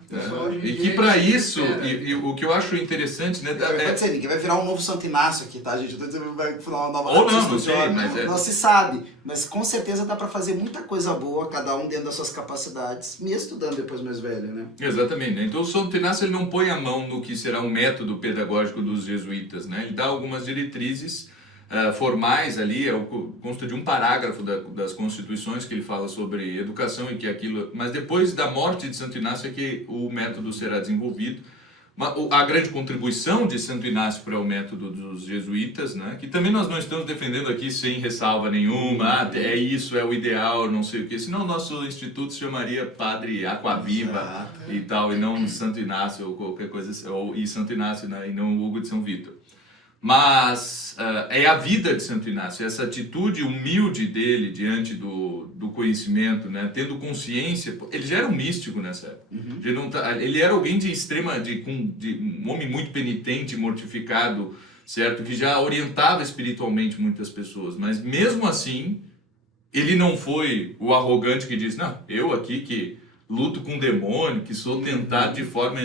E que para isso, e o que eu acho interessante, né? Pode ser, ninguém vai virar um novo Santo Inácio aqui, tá, gente? Eu tô dizendo que vai virar uma nova... Ou não sei, mas não se sabe, mas com certeza dá para fazer muita coisa boa, cada um dentro das suas capacidades, me estudando depois mais velho, né? Exatamente, né? Então o Santo Inácio ele não põe a mão no que será um método pedagógico dos jesuítas, né? Ele dá algumas diretrizes formais ali, consta de um parágrafo das constituições que ele fala sobre educação e que aquilo, mas depois da morte de Santo Inácio é que o método será desenvolvido. A grande contribuição de Santo Inácio para o método dos jesuítas, né, que também nós não estamos defendendo aqui sem ressalva nenhuma, é isso, é o ideal, não sei o que, senão o nosso instituto se chamaria Padre Aquaviva e tal, e não Santo Inácio ou qualquer coisa assim, e Santo Inácio, né, e não Hugo de São Vítor. Mas é a vida de Santo Inácio, essa atitude humilde dele diante do conhecimento, né? Tendo consciência, ele já era um místico nessa época. Ele era alguém de um homem muito penitente, mortificado, certo? Que já orientava espiritualmente muitas pessoas, mas mesmo assim, ele não foi o arrogante que diz, não, eu aqui que luto com o demônio, que sou tentado de forma,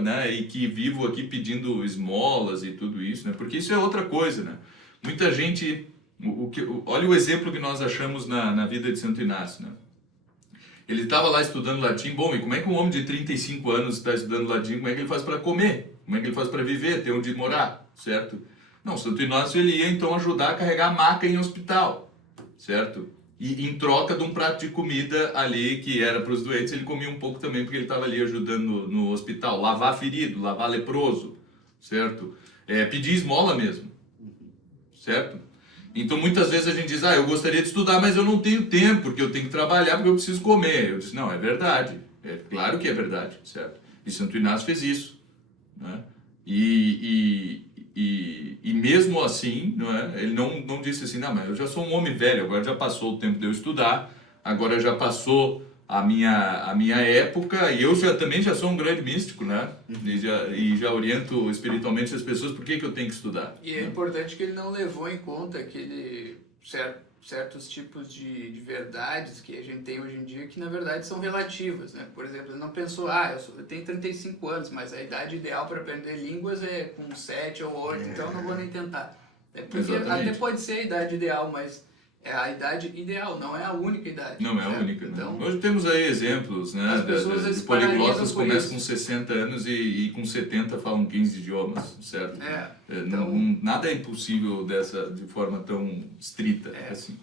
né, e que vivo aqui pedindo esmolas e tudo isso, né? Porque isso é outra coisa, né? Muita gente, olha o exemplo que nós achamos na vida de Santo Inácio, né? Ele estava lá estudando latim, bom, e como é que um homem de 35 anos está estudando latim, como é que ele faz para comer? Como é que ele faz para viver, ter onde morar, certo? Não, Santo Inácio ele ia então ajudar a carregar a maca em hospital, certo? E em troca de um prato de comida ali que era para os doentes, ele comia um pouco também porque ele estava ali ajudando no hospital. Lavar ferido, lavar leproso, certo? Pedir esmola mesmo, certo? Então muitas vezes a gente diz, eu gostaria de estudar, mas eu não tenho tempo, porque eu tenho que trabalhar, porque eu preciso comer. Eu disse, não, é verdade, é claro que é verdade, certo? E Santo Inácio fez isso, né? E mesmo assim, não é? Ele não disse assim, não, mas eu já sou um homem velho, agora já passou o tempo de eu estudar, agora já passou a minha época, e eu também já sou um grande místico, né? E já oriento espiritualmente as pessoas por que eu tenho que estudar. E é importante que ele não levou em conta certos tipos de verdades que a gente tem hoje em dia que na verdade são relativas, né? Por exemplo, ele não pensou, eu tenho 35 anos, mas a idade ideal para aprender línguas é com 7 ou 8, então eu não vou nem tentar. Porque até pode ser a idade ideal, mas é a idade ideal, não é a única idade. Não é a única, então, né? Hoje temos aí exemplos, né? As pessoas de poliglotas começam com 60 anos e com 70 falam 15 idiomas, certo? Então, nada é impossível de forma tão estrita assim.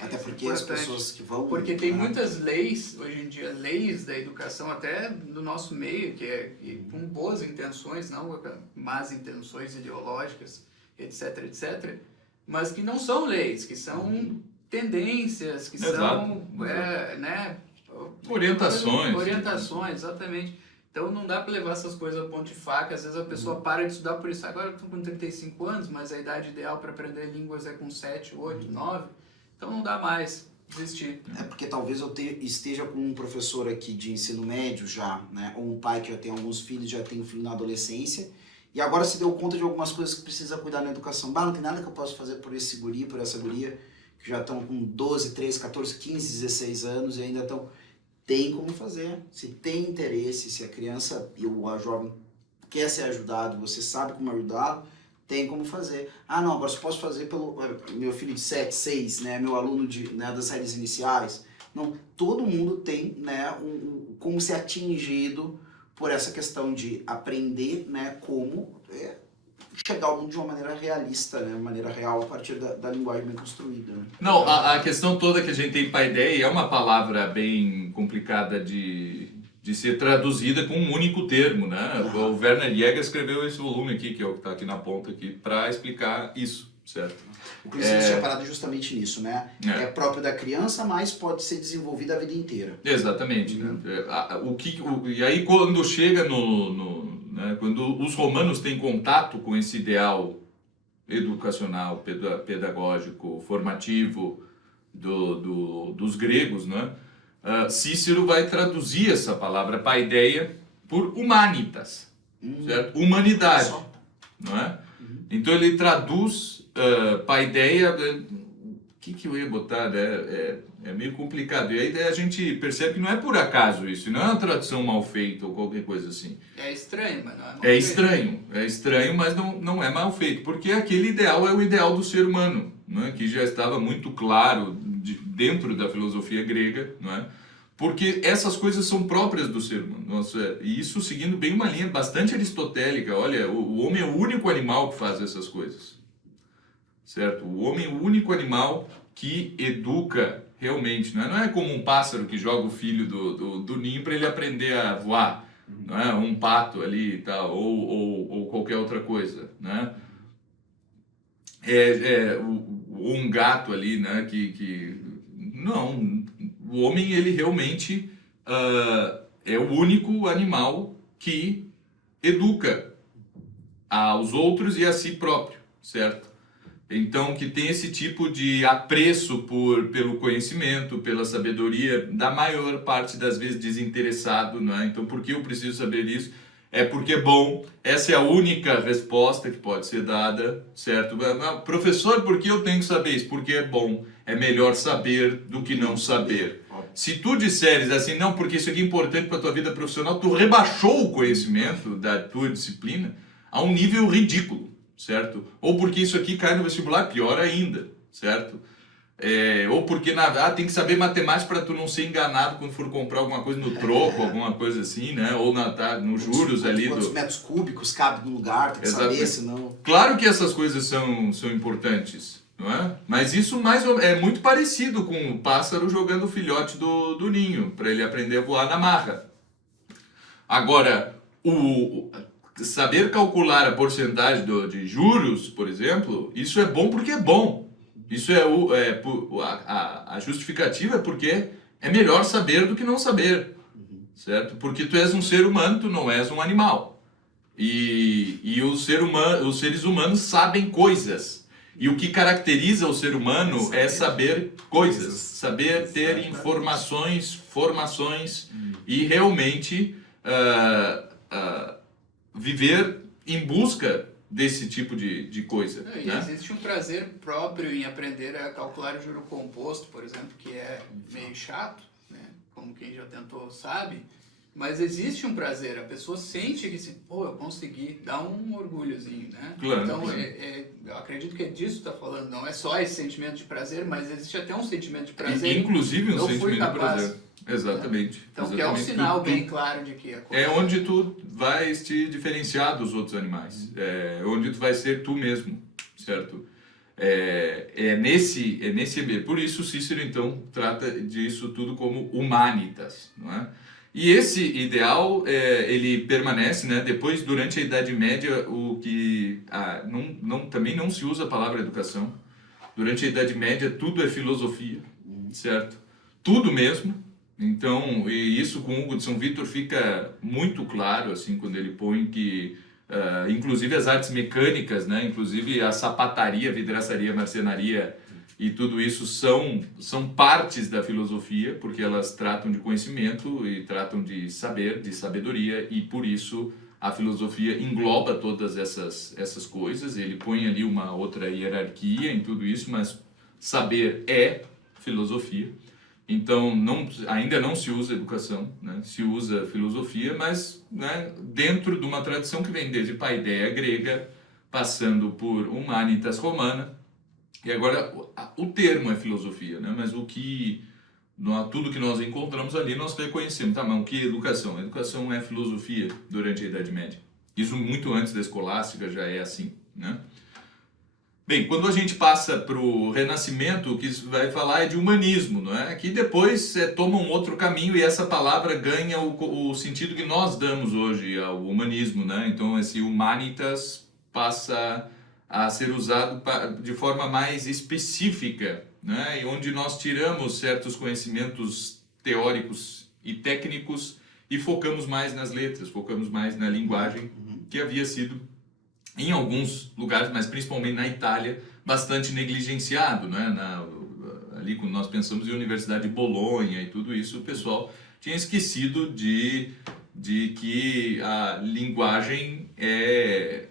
Até porque as pessoas que vão... Porque tem muitas leis, hoje em dia, leis da educação, até do nosso meio, que com boas intenções, não más intenções ideológicas, etc, etc., mas que não são leis, que são tendências, que são né, orientações, exatamente. Então não dá para levar essas coisas a ponto de faca, às vezes a pessoa para de estudar por isso, agora eu estou com 35 anos, mas a idade ideal para aprender línguas é com 7, 8, 9, então não dá mais desistir. Porque talvez eu esteja com um professor aqui de ensino médio já, né, ou um pai que já tem alguns filhos, já tem um filho na adolescência, e agora se deu conta de algumas coisas que precisa cuidar na educação. Não tem nada que eu possa fazer por esse guri, por essa guria, que já estão com 12, 13, 14, 15, 16 anos e ainda estão... Tem como fazer. Se tem interesse, se a criança ou a jovem quer ser ajudado, você sabe como ajudá-lo, tem como fazer. Não, agora só posso fazer pelo meu filho de 7, 6, né, meu aluno das séries iniciais. Não, todo mundo tem, né, como ser atingido por essa questão de aprender, né, como chegar ao mundo de uma maneira realista, né, uma maneira real a partir da linguagem bem construída. Né? Não, a questão toda que a gente tem paideia é uma palavra bem complicada de ser traduzida com um único termo, né? O Werner Jäger escreveu esse volume aqui, que é o que está aqui na ponta aqui, para explicar isso, certo? O Clístenes tinha parado justamente nisso, né? É próprio da criança, mas pode ser desenvolvido a vida inteira. Exatamente. Né? E aí quando chega né, quando os romanos têm contato com esse ideal educacional, pedagógico, formativo dos gregos, né? Cícero vai traduzir essa palavra paideia por humanitas, certo? Humanidade, não é? Então ele traduz paideia, o que eu ia botar, né? É meio complicado, e aí a gente percebe que não é por acaso isso, não é uma tradução mal feita ou qualquer coisa assim. É estranho, mas não é mal feito. É estranho, mas não é mal feito, porque aquele ideal é o ideal do ser humano, não é? Que já estava muito claro dentro da filosofia grega, não é? Porque essas coisas são próprias do ser humano. Nossa, e isso seguindo bem uma linha bastante aristotélica. Olha, o homem é o único animal que faz essas coisas, certo? O homem é o único animal que educa realmente, não é como um pássaro que joga o filho do ninho para ele aprender a voar, não é? Um pato ali e tal, ou qualquer outra coisa, né? Ou um gato ali, né? Não, o homem ele realmente é o único animal que educa aos outros e a si próprio, certo? Então, que tem esse tipo de apreço pelo conhecimento, pela sabedoria, da maior parte das vezes desinteressado, né? Então, por que eu preciso saber isso? É porque é bom, essa é a única resposta que pode ser dada, certo? Professor, por que eu tenho que saber isso? Porque é bom, é melhor saber do que não saber. Se tu disseres assim, não, porque isso aqui é importante para a tua vida profissional, tu rebaixou o conhecimento da tua disciplina a um nível ridículo, certo? Ou porque isso aqui cai no vestibular, pior ainda, certo? Ou porque tem que saber matemática para tu não ser enganado quando for comprar alguma coisa no troco, alguma coisa assim, né? Ou nos juros ali. Quantos metros cúbicos cabe no lugar, tem que saber, senão... Claro que essas coisas são importantes, não é? Mas isso é muito parecido com o pássaro jogando o filhote do ninho, para ele aprender a voar na marra. Agora, saber calcular a porcentagem de juros, por exemplo, isso é bom porque é bom. Isso a justificativa é porque é melhor saber do que não saber, certo? Porque tu és um ser humano, tu não és um animal. E os seres humanos sabem coisas. E o que caracteriza o ser humano é saber coisas, saber ter informações, formações e realmente viver em busca desse tipo de coisa. E né? existe um prazer próprio em aprender a calcular o juro composto, por exemplo, que é meio chato, né? Como quem já tentou sabe, mas existe um prazer, a pessoa sente que assim, pô, eu consegui, dá um orgulhozinho, né? Claro. Então, eu acredito que é disso que está falando, não é só esse sentimento de prazer, mas existe até um sentimento de prazer. Inclusive um eu fui sentimento de capaz. prazer. Exatamente. Então, exatamente. que é um sinal bem claro de que a coisa... É onde tu vais te diferenciar dos outros animais. É onde tu vai ser tu mesmo, certo? Por isso Cícero, então, trata disso tudo como humanitas, não é? E esse ideal, ele permanece, né? Depois, durante a Idade Média, também não se usa a palavra educação. Durante a Idade Média, tudo é filosofia, certo? Tudo mesmo. Então, e isso com Hugo de São Vítor fica muito claro, assim, quando ele põe que, inclusive as artes mecânicas, né? Inclusive a sapataria, vidraçaria, marcenaria e tudo isso são partes da filosofia, porque elas tratam de conhecimento e tratam de saber, de sabedoria, e por isso a filosofia engloba todas essas coisas. Ele põe ali uma outra hierarquia em tudo isso, mas saber é filosofia. Então, ainda não se usa educação, né? Se usa filosofia, mas, né, dentro de uma tradição que vem desde paideia grega, passando por humanitas romana. E agora, o termo é filosofia, né? Mas tudo que nós encontramos ali, nós reconhecemos. Tá, mas o que é educação? Educação é filosofia durante a Idade Média. Isso muito antes da escolástica já é assim, né? Bem, quando a gente passa para o Renascimento, o que vai falar é de humanismo, não é? Que depois toma um outro caminho e essa palavra ganha o sentido que nós damos hoje ao humanismo, né? Então, esse humanitas passa a ser usado de forma mais específica, né? E onde nós tiramos certos conhecimentos teóricos e técnicos e focamos mais nas letras, focamos mais na linguagem, que havia sido, em alguns lugares, mas principalmente na Itália, bastante negligenciado, né? Ali quando nós pensamos em Universidade de Bolonha e tudo isso, o pessoal tinha esquecido de que a linguagem é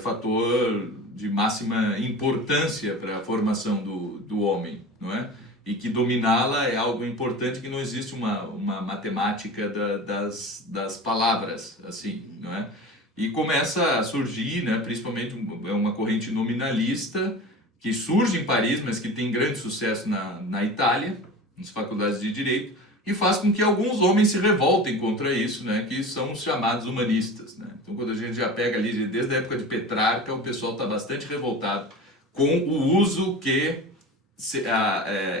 fator de máxima importância para a formação do homem, não é? E que dominá-la é algo importante, que não existe uma matemática das palavras, assim, não é? E começa a surgir, né, principalmente uma corrente nominalista, que surge em Paris, mas que tem grande sucesso na Itália, nas faculdades de Direito, e faz com que alguns homens se revoltem contra isso, né, que são os chamados humanistas, né? Então, quando a gente já pega ali, desde a época de Petrarca, o pessoal está bastante revoltado com o uso que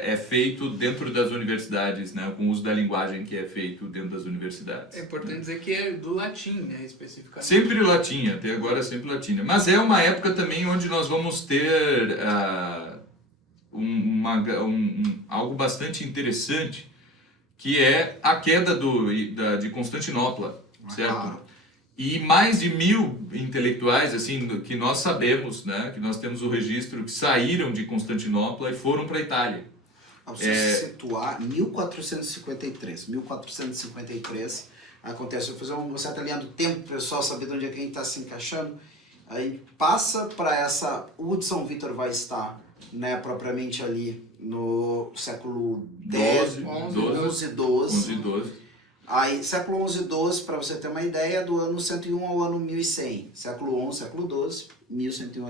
é feito dentro das universidades, né, com o uso da linguagem que é feito dentro das universidades. É importante dizer que é do latim, né, especificamente. Sempre latim, até agora sempre latim. Mas é uma época também onde nós vamos ter algo bastante interessante, que é a queda de Constantinopla, certo? Claro. E mais de 1000 intelectuais, assim, que nós sabemos, né, que nós temos o registro, que saíram de Constantinopla e foram para a Itália. Ao se situar, 1453 acontece. Eu vou fazer uma certa linha do tempo, para o pessoal saber de onde é que a gente está se encaixando. Aí passa para essa... O de São Vítor vai estar, né, propriamente ali no século X, 11, 12. Aí, século 11 e 12, para você ter uma ideia, do ano 101 ao ano 1100. Século 11, século 12, 1101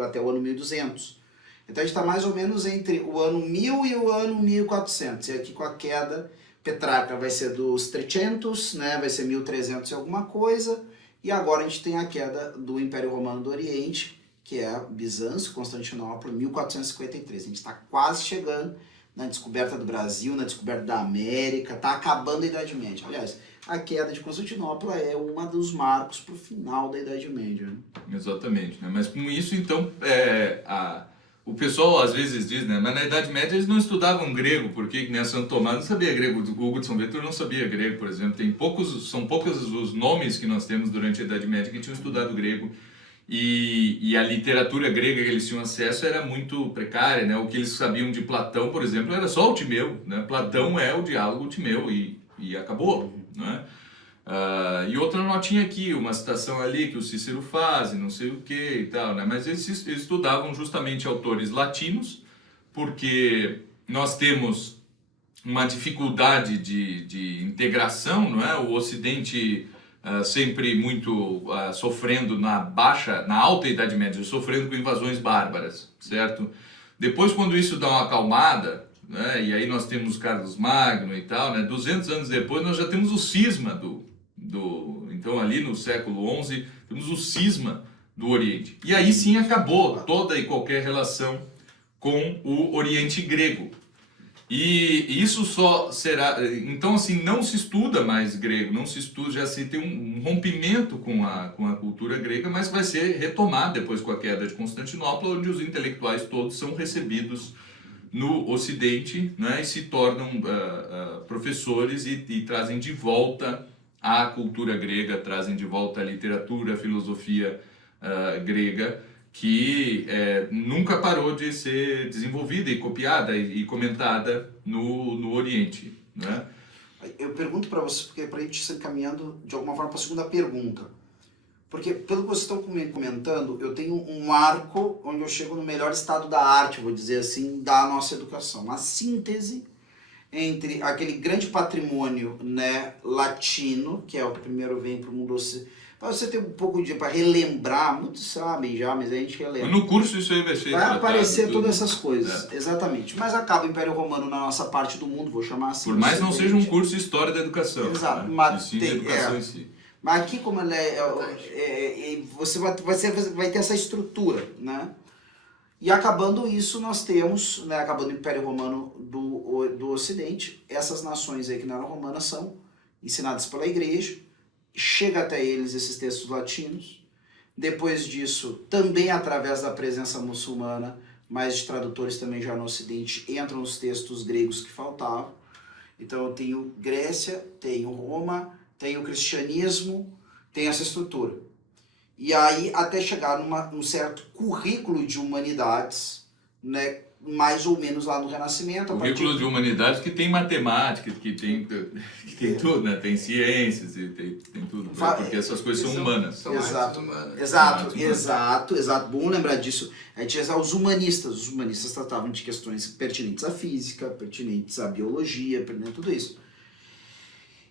até o ano 1200. Então a gente está mais ou menos entre o ano 1000 e o ano 1400. E aqui com a queda, Petrarca vai ser dos 300, né? Vai ser 1300 e alguma coisa. E agora a gente tem a queda do Império Romano do Oriente, que é Bizâncio, Constantinopla, 1453. A gente está quase chegando na descoberta do Brasil, na descoberta da América, está acabando a Idade Média. Aliás, a queda de Constantinopla é um dos marcos para o final da Idade Média. Né? Exatamente, né? Mas com isso, então, o pessoal às vezes diz, né? Mas na Idade Média eles não estudavam grego, porque né, Santo Tomás não sabia grego, o Hugo de São Vitor não sabia grego, por exemplo. São poucos os nomes que nós temos durante a Idade Média que tinham estudado grego. E a literatura grega que eles tinham acesso era muito precária, né? O que eles sabiam de Platão, por exemplo, era só o Timeu, né? Platão é o diálogo Timeu e acabou, né? E outra notinha aqui, uma citação ali que o Cícero faz, não sei o que e tal, né? Mas eles estudavam justamente autores latinos, porque nós temos uma dificuldade de integração, não é? O Ocidente sempre muito sofrendo na alta Idade Média, sofrendo com invasões bárbaras, certo? Depois, quando isso dá uma acalmada, né, e aí nós temos Carlos Magno e tal, né, 200 anos depois nós já temos o cisma então ali no século XI, temos o cisma do Oriente. E aí sim acabou toda e qualquer relação com o Oriente grego. E isso só será... Então, assim, não se estuda mais grego, não se estuda, já se tem um rompimento com a cultura grega, mas vai ser retomado depois com a queda de Constantinopla, onde os intelectuais todos são recebidos no Ocidente, né, e se tornam professores e trazem de volta a cultura grega, trazem de volta a literatura, a filosofia grega, que nunca parou de ser desenvolvida e copiada e comentada no Oriente, né? Eu pergunto para vocês, porque para a gente ir caminhando de alguma forma para a segunda pergunta. Porque pelo que vocês estão comentando, eu tenho um arco onde eu chego no melhor estado da arte, vou dizer assim, da nossa educação. Uma síntese entre aquele grande patrimônio, né, latino, que é o que primeiro vem para o mundo ocidental. Para você ter um pouco de para relembrar, muitos sabem já, mas a gente relembra. No curso isso aí vai ser vai aparecer tudo. Todas essas coisas, exatamente. Mas acaba o Império Romano na nossa parte do mundo, vou chamar assim. Por mais não seja um curso de História da Educação. Exato, né? mas E sim de educação em si. Mas aqui como ela você vai ter essa estrutura, né? E acabando isso, nós temos, né, acabando o Império Romano do Ocidente, essas nações aí que não eram romanas são ensinadas pela Igreja, chega até eles esses textos latinos. Depois disso, também através da presença muçulmana, mas de tradutores também já no Ocidente, entram os textos gregos que faltavam. Então eu tenho Grécia, tenho Roma, tenho o cristianismo, tenho essa estrutura. E aí até chegar num certo currículo de humanidades, né, mais ou menos lá no Renascimento. Currículo de humanidades que tem matemática, que tem tudo, né? Tem ciências e tem tudo, porque essas coisas são humanas. São exato, humanas. exato. Bom lembrar disso. A gente tinha os humanistas. Os humanistas tratavam de questões pertinentes à física, pertinentes à biologia, pertinentes a tudo isso.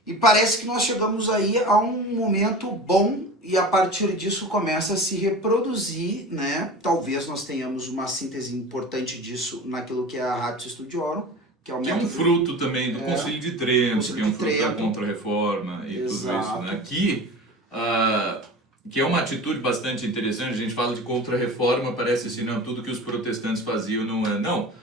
E parece que nós chegamos aí a um momento bom e a partir disso começa a se reproduzir, né? Talvez nós tenhamos uma síntese importante disso naquilo que é a Ratio Studiorum, que é o método... um fruto também do Concílio de Trento, que é um fruto da Trento. Contra-Reforma e Exato. tudo isso, né? Que é uma atitude bastante interessante. A gente fala de Contra-Reforma, parece assim, não, tudo que os protestantes faziam não é... Não.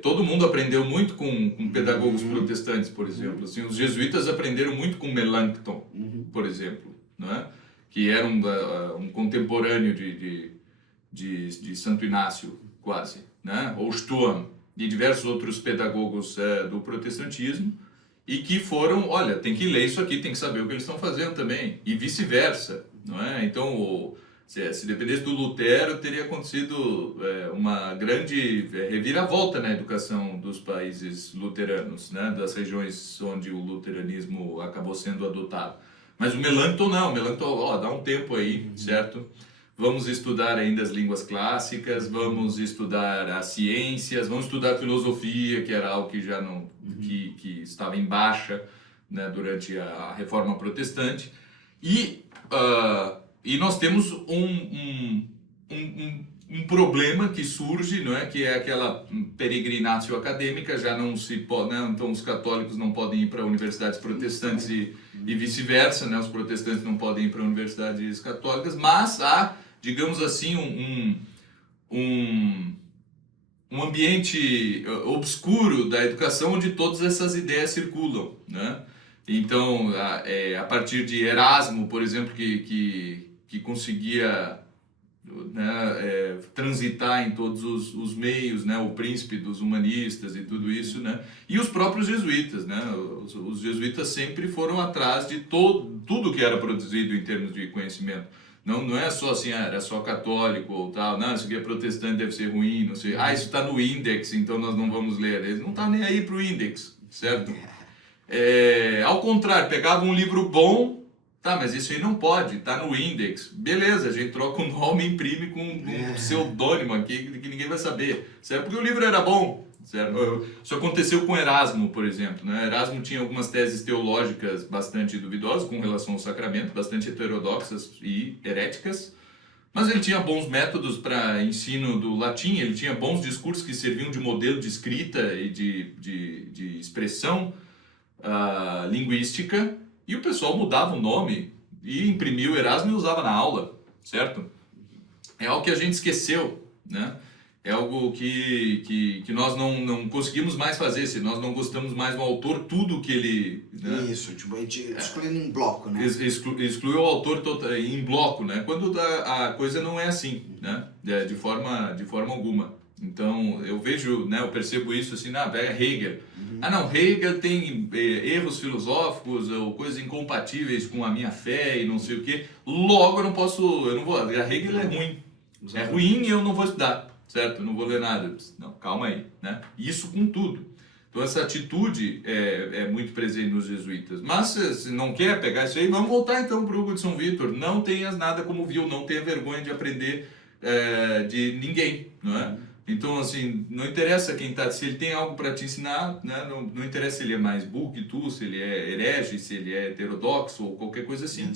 Todo mundo aprendeu muito com pedagogos protestantes, por exemplo. Assim, os jesuítas aprenderam muito com Melanchthon, por exemplo, né? Que era um contemporâneo de Santo Inácio, quase, né? Ou Sturm, e diversos outros pedagogos do protestantismo, e que foram, olha, tem que ler isso aqui, tem que saber o que eles estão fazendo também, e vice-versa, não é? Então, se dependesse do Lutero, teria acontecido uma grande reviravolta na educação dos países luteranos, né? Das regiões onde o luteranismo acabou sendo adotado. Mas o Melanchthon não, o Melanchthon, dá um tempo aí, certo? Vamos estudar ainda as línguas clássicas, vamos estudar as ciências, vamos estudar a filosofia, que era algo que já não, que estava em baixa, né, durante a Reforma Protestante. E nós temos um problema que surge, não é? Que é aquela peregrinatio acadêmica, já não se pode, né? Então os católicos não podem ir para universidades protestantes e vice-versa, né? Os protestantes não podem ir para universidades católicas, mas há digamos assim, um ambiente obscuro da educação onde todas essas ideias circulam, né? Então, a partir de Erasmo, por exemplo, que conseguia, né, transitar em todos os meios, né, o príncipe dos humanistas e tudo isso, né, e os próprios jesuítas, né, os jesuítas sempre foram atrás de tudo que era produzido em termos de conhecimento. Não é só assim, era só católico ou tal, não, isso aqui é protestante, deve ser ruim, não sei, isso está no índex, então nós não vamos ler. Eles não estão nem aí para o índex, certo? Ao contrário, pegava um livro bom, tá, mas isso aí não pode, tá no índex, beleza, a gente troca o nome e imprime com um pseudônimo aqui que ninguém vai saber, certo? Porque o livro era bom, certo? Isso aconteceu com Erasmo, por exemplo, né? Erasmo tinha algumas teses teológicas bastante duvidosas com relação ao sacramento, bastante heterodoxas e heréticas, mas ele tinha bons métodos para ensino do latim, ele tinha bons discursos que serviam de modelo de escrita e de expressão linguística, e o pessoal mudava o nome e imprimia o Erasmo e usava na aula, certo? É algo que a gente esqueceu, né? É algo que nós não conseguimos mais fazer, se nós não gostamos mais do autor, tudo que ele... Né? Isso, tipo, a gente excluindo em bloco, né? Exclui o autor em bloco, né? Quando a coisa não é assim, né? De forma alguma. Então, eu vejo, né, eu percebo isso assim, pega Hegel. Não, Hegel tem erros filosóficos ou coisas incompatíveis com a minha fé e não sei o quê. Logo, eu não vou, a Hegel é ruim. É ruim e eu não vou estudar, certo? Eu não vou ler nada. Não, calma aí, né? Isso com tudo. Então, essa atitude é muito presente nos jesuítas. Mas, se não quer pegar isso aí, vamos voltar então para o Hugo de São Vítor. Não tenhas nada como viu, não tenha vergonha de aprender de ninguém, não é? Então, assim, não interessa quem tá, se ele tem algo para te ensinar, né? Não interessa se ele é mais burro que tu, se ele é herege, se ele é heterodoxo ou qualquer coisa assim.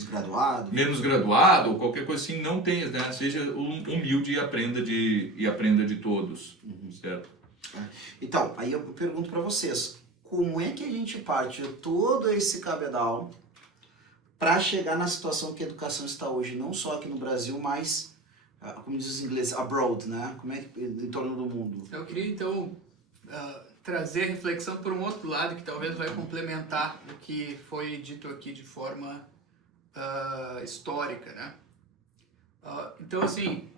Menos graduado ou qualquer coisa assim, não tenha, né? Seja humilde e aprenda de todos, certo? Então, aí eu pergunto para vocês, como é que a gente parte de todo esse cabedal para chegar na situação que a educação está hoje, não só aqui no Brasil, mas, como diz os ingleses, abroad, né? Como é que, em torno do mundo? Eu queria, então, trazer reflexão por um outro lado, que talvez vai complementar o que foi dito aqui de forma histórica, né? Então, assim,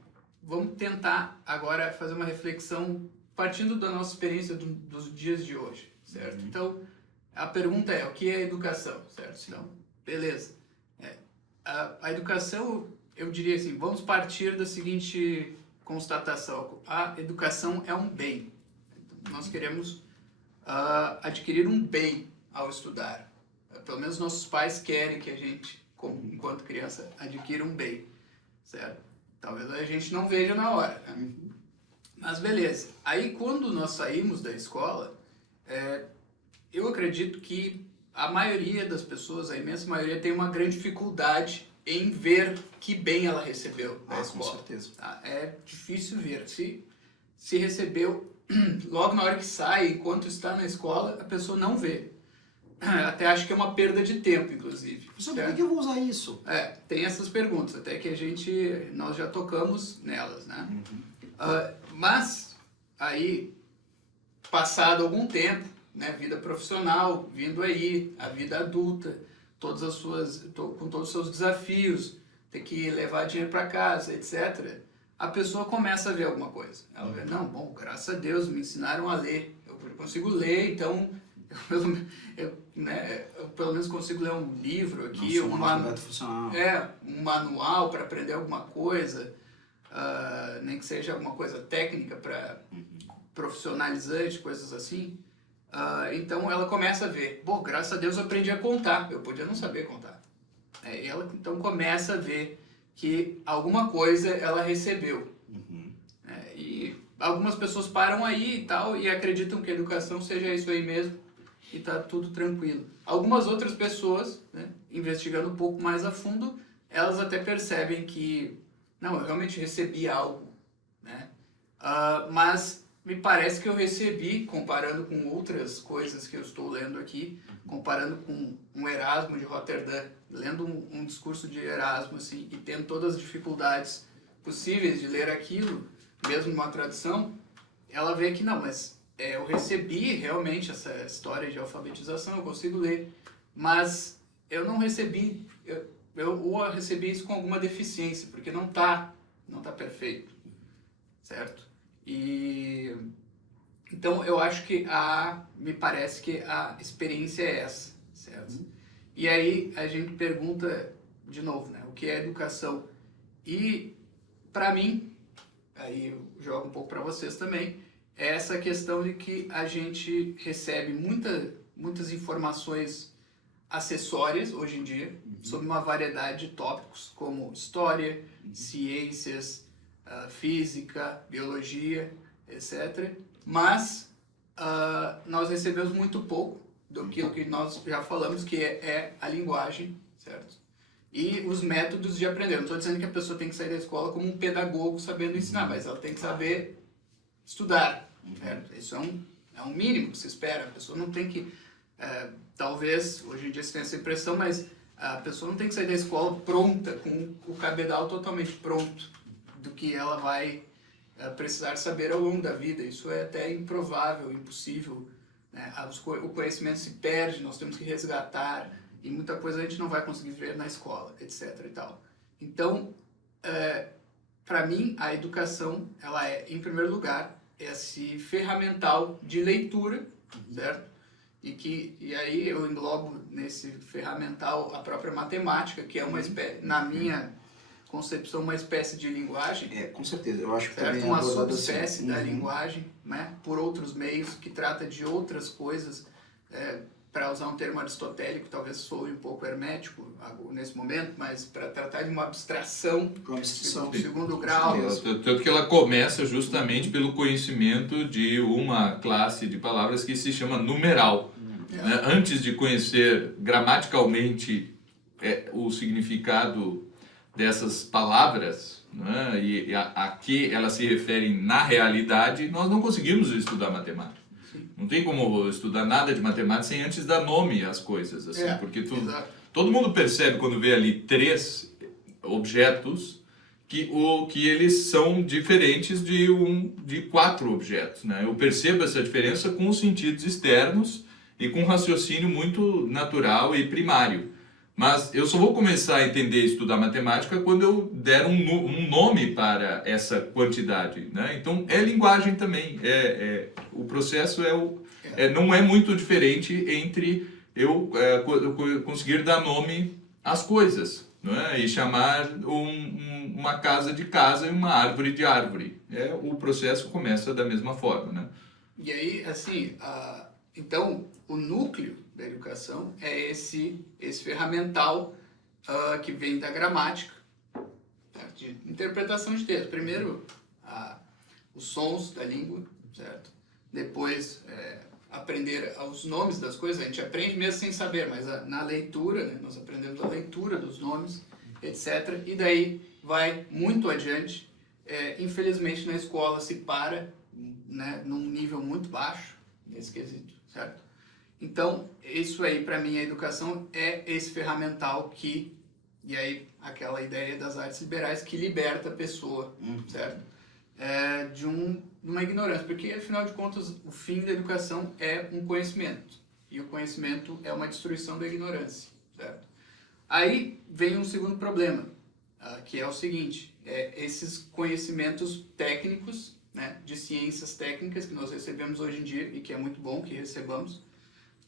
vamos tentar agora fazer uma reflexão partindo da nossa experiência dos dias de hoje, certo? Então, a pergunta é, o que é educação, certo? Então, beleza. A educação, eu diria assim, vamos partir da seguinte constatação. A educação é um bem. Então, nós queremos adquirir um bem ao estudar. Pelo menos nossos pais querem que a gente, enquanto criança, adquira um bem, certo? Talvez a gente não veja na hora, né? Mas beleza. Aí quando nós saímos da escola, eu acredito que a maioria das pessoas, a imensa maioria, tem uma grande dificuldade em ver que bem ela recebeu da escola. Com certeza. Tá? É difícil ver. Se recebeu, logo na hora que sai, enquanto está na escola, a pessoa não vê. Até acho que é uma perda de tempo, inclusive. Professor, por que eu vou usar isso? Tem essas perguntas, até que nós já tocamos nelas, né? Mas, aí, passado algum tempo, né, vida profissional, vindo aí, a vida adulta, com todos os seus desafios, ter que levar dinheiro para casa, etc., a pessoa começa a ver alguma coisa. Ela vê, não, bom, graças a Deus me ensinaram a ler, eu consigo ler, então eu pelo menos consigo ler um livro aqui, um manual para aprender alguma coisa, nem que seja alguma coisa técnica para profissionalizante, coisas assim. Então ela começa a ver, bom, graças a Deus eu aprendi a contar, eu podia não saber contar. E ela então começa a ver que alguma coisa ela recebeu. E algumas pessoas param aí e tal e acreditam que a educação seja isso aí mesmo e tá tudo tranquilo. Algumas outras pessoas, né, investigando um pouco mais a fundo, elas até percebem que não, eu realmente recebi algo, né? Mas me parece que eu recebi, comparando com outras coisas que eu estou lendo aqui, comparando com um Erasmo de Roterdã, lendo um discurso de Erasmo assim, e tendo todas as dificuldades possíveis de ler aquilo, mesmo numa tradução, ela vê que não, mas eu recebi realmente essa história de alfabetização, eu consigo ler, mas eu não recebi, ou recebi isso com alguma deficiência, porque não tá perfeito, certo? E então eu acho que me parece que a experiência é essa, certo? E aí a gente pergunta de novo, né, o que é educação? E para mim, aí eu jogo um pouco para vocês também, é essa questão de que a gente recebe muitas informações acessórias hoje em dia, sobre uma variedade de tópicos como história, ciências, física, biologia, etc. Mas nós recebemos muito pouco do que nós já falamos, que é a linguagem, certo? E os métodos de aprender. Eu não estou dizendo que a pessoa tem que sair da escola como um pedagogo sabendo ensinar, mas ela tem que saber estudar, certo? Isso é um mínimo que se espera. A pessoa não tem que... talvez, hoje em dia se tem essa impressão, mas a pessoa não tem que sair da escola pronta, com o cabedal totalmente pronto do que ela vai precisar saber ao longo da vida. Isso é até improvável, impossível, né? O conhecimento se perde, nós temos que resgatar, e muita coisa a gente não vai conseguir ver na escola, etc. e tal. Então, para mim, a educação, ela é, em primeiro lugar, esse ferramental de leitura, certo? E aí eu englobo nesse ferramental a própria matemática, que é uma espécie, na minha concepção, uma espécie de linguagem. Com certeza, eu acho que certo? também é Uma abordado subespécie assim. da linguagem, né? Por outros meios, que trata de outras coisas, para usar um termo aristotélico, talvez soe um pouco hermético nesse momento, mas para tratar de uma abstração, segundo grau. Tanto que ela começa justamente pelo conhecimento de uma classe de palavras que se chama numeral. Né? Antes de conhecer gramaticalmente o significado dessas palavras, né? E a que elas se referem na realidade, nós não conseguimos estudar matemática. Não tem como estudar nada de matemática sem antes dar nome às coisas, assim, porque todo mundo percebe quando vê ali 3 objetos que eles são diferentes de 4 objetos, né? Eu percebo essa diferença com os sentidos externos e com um raciocínio muito natural e primário. Mas eu só vou começar a entender e estudar matemática quando eu der um nome para essa quantidade, né? Então, é linguagem também. O processo não é muito diferente entre eu conseguir dar nome às coisas, né? E chamar uma casa de casa e uma árvore de árvore. O processo começa da mesma forma, né? E aí, assim, então, o núcleo da educação é esse ferramental que vem da gramática, certo? De interpretação de texto. Primeiro, os sons da língua, certo? Depois, aprender os nomes das coisas. A gente aprende mesmo sem saber, mas na leitura, né, nós aprendemos a leitura dos nomes, etc. E daí vai muito adiante. Infelizmente, na escola se para, né, num nível muito baixo, nesse quesito, certo? Então, isso aí, para mim, a educação é esse ferramental e aí, aquela ideia das artes liberais que liberta a pessoa, certo? De uma ignorância, porque, afinal de contas, o fim da educação é um conhecimento, e o conhecimento é uma destruição da ignorância, certo? Aí vem um segundo problema, que é o seguinte, esses conhecimentos técnicos, né, de ciências técnicas que nós recebemos hoje em dia, e que é muito bom que recebamos.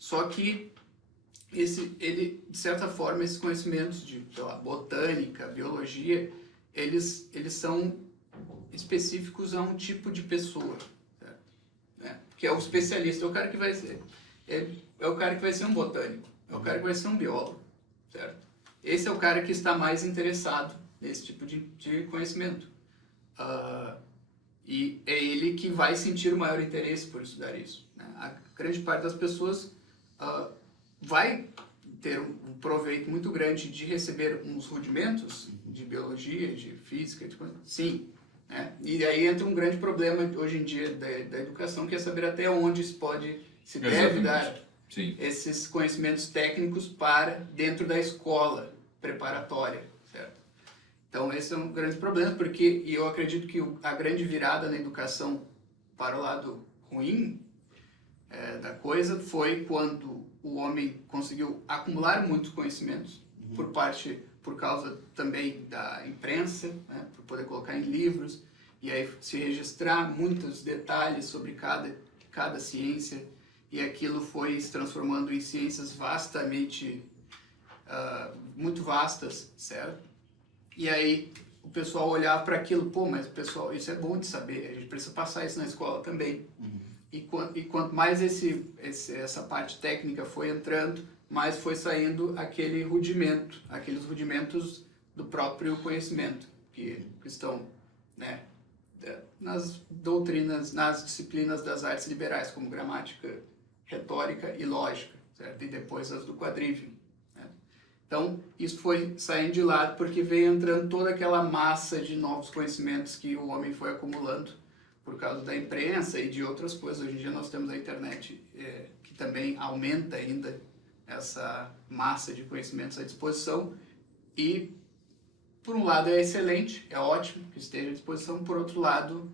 Só que, de certa forma, esses conhecimentos de, sei lá, botânica, biologia, eles são específicos a um tipo de pessoa, certo? Que é o especialista, é o cara que vai ser, o cara que vai ser um botânico, é o cara que vai ser um biólogo, certo? Esse é o cara que está mais interessado nesse tipo de conhecimento. E é ele que vai sentir o maior interesse por estudar isso, né? A grande parte das pessoas vai ter um proveito muito grande de receber uns rudimentos de biologia, de física, sim, né? E aí entra um grande problema hoje em dia da educação, que é saber até onde se deve dar esses conhecimentos técnicos para dentro da escola preparatória, certo? Então, esse é um grande problema, porque eu acredito que a grande virada na educação para o lado ruim da coisa foi quando o homem conseguiu acumular muitos conhecimentos por causa também da imprensa, né, por poder colocar em livros e aí se registrar muitos detalhes sobre cada ciência, e aquilo foi se transformando em ciências vastamente muito vastas, certo? E aí o pessoal olhava para aquilo, pô, mas pessoal, isso é bom de saber, a gente precisa passar isso na escola também. E quanto mais essa parte técnica foi entrando, mais foi saindo aqueles rudimentos do próprio conhecimento, que estão, né, nas doutrinas, nas disciplinas das artes liberais, como gramática, retórica e lógica, certo? E depois as do quadrivium. Então, isso foi saindo de lado porque veio entrando toda aquela massa de novos conhecimentos que o homem foi acumulando por causa da imprensa e de outras coisas. Hoje em dia nós temos a internet que também aumenta ainda essa massa de conhecimentos à disposição e, por um lado, é excelente, é ótimo que esteja à disposição, por outro lado,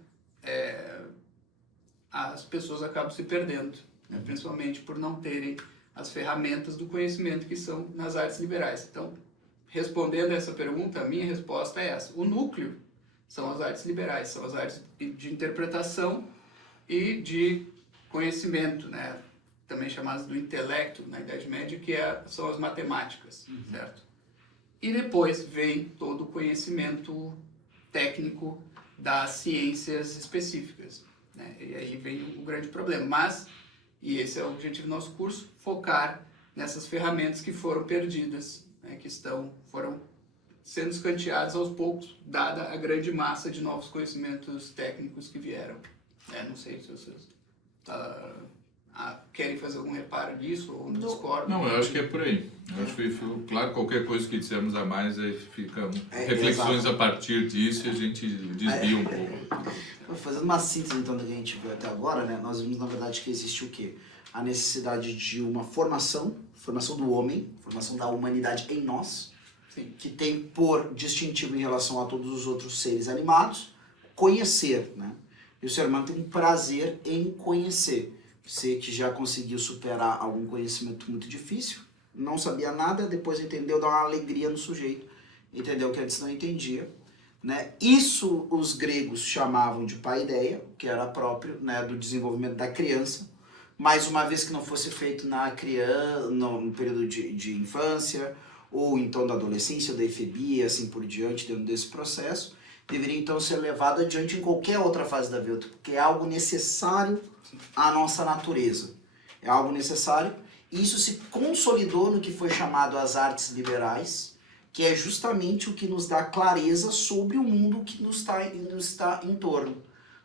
as pessoas acabam se perdendo, né? Principalmente por não terem as ferramentas do conhecimento que são nas artes liberais. Então, respondendo a essa pergunta, a minha resposta é essa. O núcleo são as artes liberais, são as artes de interpretação e de conhecimento, né? Também chamadas do intelecto na Idade Média, que são as matemáticas, certo? E depois vem todo o conhecimento técnico das ciências específicas, né? E aí vem o grande problema. Mas, e esse é o objetivo do nosso curso, focar nessas ferramentas que foram perdidas, né? Que foram sendo escanteadas aos poucos, dada a grande massa de novos conhecimentos técnicos que vieram. Não sei se vocês querem fazer algum reparo disso ou não discordam. Não, eu acho que é por aí. Eu acho que, claro, qualquer coisa que dissermos a mais, aí fica reflexões exato. A partir disso e a gente desvia um pouco. Fazendo uma síntese, então, do que a gente viu até agora, né, nós vimos, na verdade, que existe o quê? A necessidade de uma formação do homem, formação da humanidade em nós, sim, que tem por distintivo em relação a todos os outros seres animados, conhecer, né? E o ser humano tem um prazer em conhecer. Você que já conseguiu superar algum conhecimento muito difícil, não sabia nada, depois entendeu, dá uma alegria no sujeito, entendeu que antes não entendia, né? Isso os gregos chamavam de paideia, que era próprio, né, do desenvolvimento da criança, mas uma vez que não fosse feito na criança, no período de infância, ou então da adolescência, ou da efebia, assim por diante, dentro desse processo, deveria então ser levado adiante em qualquer outra fase da vida, porque é algo necessário à nossa natureza. É algo necessário. E isso se consolidou no que foi chamado as artes liberais, que é justamente o que nos dá clareza sobre o mundo que nos está em torno.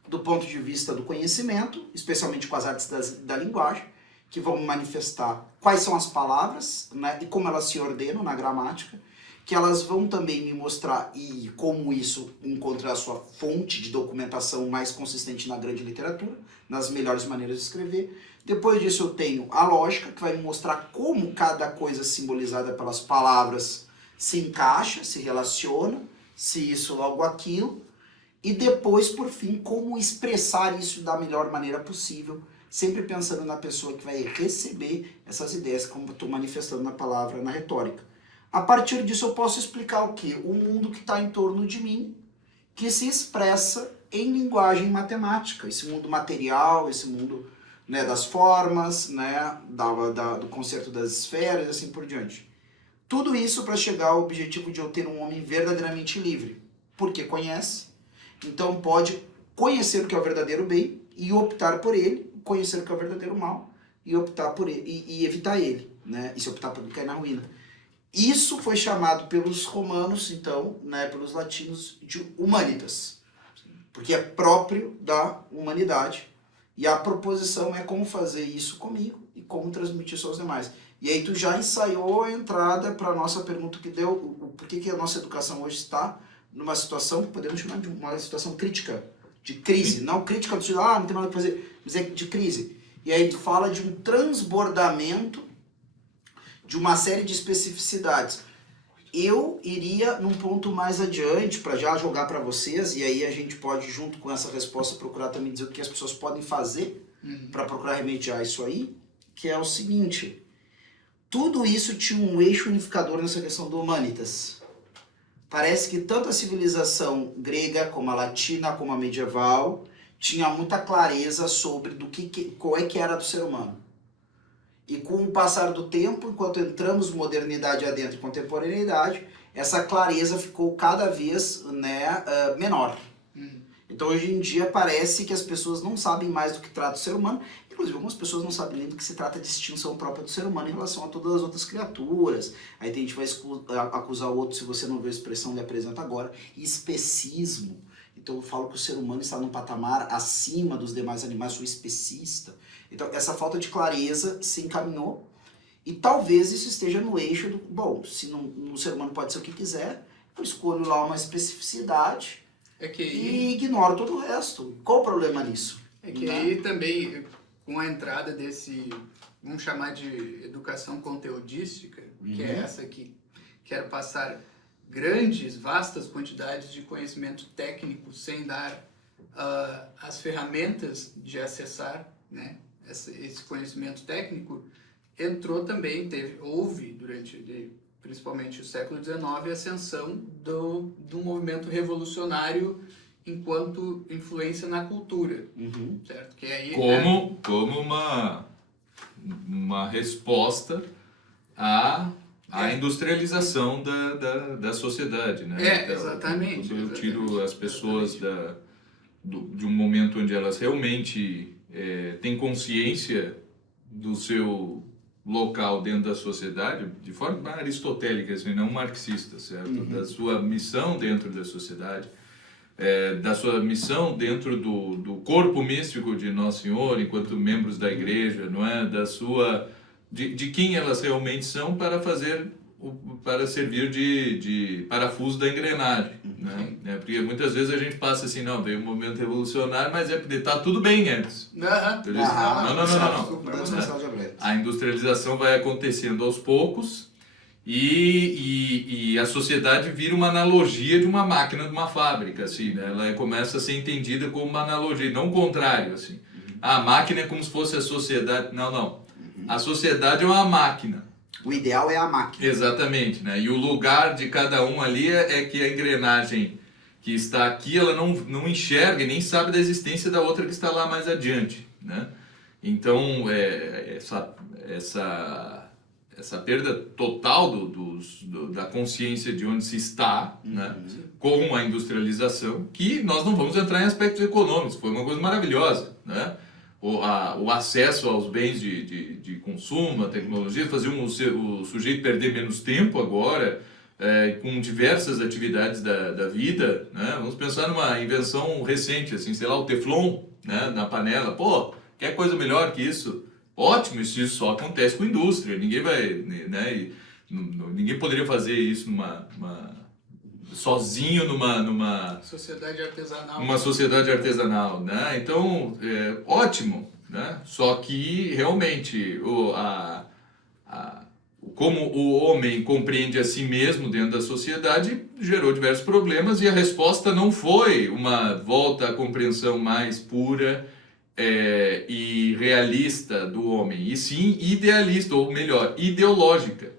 Do ponto de vista do conhecimento, especialmente com as artes da linguagem, que vão manifestar quais são as palavras, né, e como elas se ordenam na gramática, que elas vão também me mostrar e como isso encontra a sua fonte de documentação mais consistente na grande literatura, nas melhores maneiras de escrever. Depois disso eu tenho a lógica, que vai me mostrar como cada coisa simbolizada pelas palavras se encaixa, se relaciona, se isso logo aquilo. E depois, por fim, como expressar isso da melhor maneira possível, sempre pensando na pessoa que vai receber essas ideias, como eu estou manifestando na palavra, na retórica. A partir disso eu posso explicar o quê? O mundo que está em torno de mim, que se expressa em linguagem matemática. Esse mundo material, esse mundo, né, das formas, né, do conceito das esferas e assim por diante. Tudo isso para chegar ao objetivo de eu ter um homem verdadeiramente livre. Porque conhece, então pode conhecer o que é o verdadeiro bem e optar por ele, conhecer o que é o verdadeiro mal e optar por ele, e evitar ele, né? E se optar por ele, cair na ruína. Isso foi chamado pelos romanos, então, né, pelos latinos, de humanitas, porque é próprio da humanidade. E a proposição é como fazer isso comigo e como transmitir isso aos demais. E aí tu já ensaiou a entrada para a nossa pergunta que deu, por que a nossa educação hoje está numa situação que podemos chamar de uma situação crítica, de crise. Não crítica do sentido, não tem nada para fazer, mas é de crise. E aí tu fala de um transbordamento de uma série de especificidades. Eu iria num ponto mais adiante para já jogar para vocês, e aí a gente pode, junto com essa resposta, procurar também dizer o que as pessoas podem fazer para procurar remediar isso aí, que é o seguinte: tudo isso tinha um eixo unificador nessa questão do humanitas. Parece que tanto a civilização grega, como a latina, como a medieval, tinha muita clareza sobre qual é que era do ser humano. E com o passar do tempo, enquanto entramos modernidade adentro e contemporaneidade, essa clareza ficou cada vez, né, menor. Então hoje em dia parece que as pessoas não sabem mais do que trata o ser humano. Inclusive algumas pessoas não sabem nem do que se trata de extinção própria do ser humano em relação a todas as outras criaturas. Aí tem gente que vai acusar o outro, se você não vê a expressão que apresenta agora, especismo. Então eu falo que o ser humano está num patamar acima dos demais animais, sou especista. Então essa falta de clareza se encaminhou e talvez isso esteja no eixo do, bom, se no ser humano pode ser o que quiser, eu escolho lá uma especificidade e ignoro todo o resto. Qual o problema nisso? É que aí também, com a entrada desse, vamos chamar de educação conteudística, que é essa que quer passar grandes, vastas quantidades de conhecimento técnico sem dar as ferramentas de acessar, né, esse conhecimento técnico, entrou também, houve durante principalmente o século XIX a ascensão do movimento revolucionário enquanto influência na cultura, certo? Que aí, como uma resposta à industrialização da sociedade, né? Exatamente. Quando eu tiro as pessoas de um momento onde elas realmente têm consciência do seu local dentro da sociedade, de forma aristotélica, assim, não marxista, certo? Da sua missão dentro da sociedade, da sua missão dentro do corpo místico de Nosso Senhor, enquanto membros da igreja, não é? De quem elas realmente são para servir de parafuso da engrenagem, né? Porque muitas vezes a gente passa assim, não, veio um movimento revolucionário, mas porque está tudo bem antes. Não. A industrialização vai acontecendo aos poucos e a sociedade vira uma analogia de uma máquina, de uma fábrica, assim, né? Ela começa a ser entendida como uma analogia, não o contrário, assim. A máquina é como se fosse a sociedade. Não. A sociedade é uma máquina. O ideal é a máquina. Exatamente, né? E o lugar de cada um ali é que a engrenagem que está aqui, ela não enxerga e nem sabe da existência da outra que está lá mais adiante, né? Então, essa perda total da consciência de onde se está, né? Com a industrialização, que nós não vamos entrar em aspectos econômicos, foi uma coisa maravilhosa, né? O acesso aos bens de consumo, a tecnologia, fazia o sujeito perder menos tempo agora, com diversas atividades da vida, né? Vamos pensar numa invenção recente, assim, sei lá, o Teflon, né, na panela. Pô, quer coisa melhor que isso? Ótimo, isso só acontece com a indústria, ninguém vai, né, ninguém poderia fazer isso sozinho numa sociedade artesanal. Uma sociedade artesanal, né? Então, ótimo, né? Só que realmente como o homem compreende a si mesmo dentro da sociedade gerou diversos problemas e a resposta não foi uma volta à compreensão mais pura e realista do homem, e sim idealista, ou melhor, ideológica,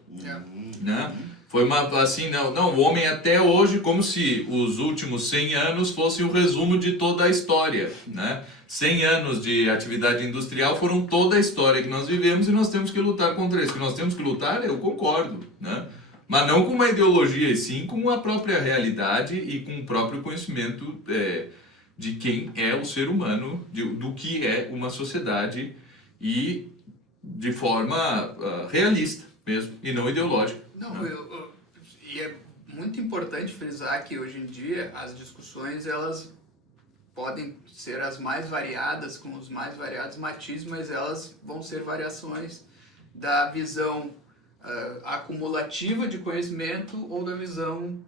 né? Foi assim, não, o homem até hoje, como se os últimos 100 anos fossem o resumo de toda a história, né? 100 anos de atividade industrial foram toda a história que nós vivemos e nós temos que lutar contra isso. Que nós temos que lutar, eu concordo, né? Mas não com uma ideologia, e sim com a própria realidade e com o próprio conhecimento de quem é o ser humano, do que é uma sociedade, e de forma realista mesmo, e não ideológica. E é muito importante frisar que hoje em dia as discussões elas podem ser as mais variadas, com os mais variados matizes, mas elas vão ser variações da visão acumulativa de conhecimento ou da visão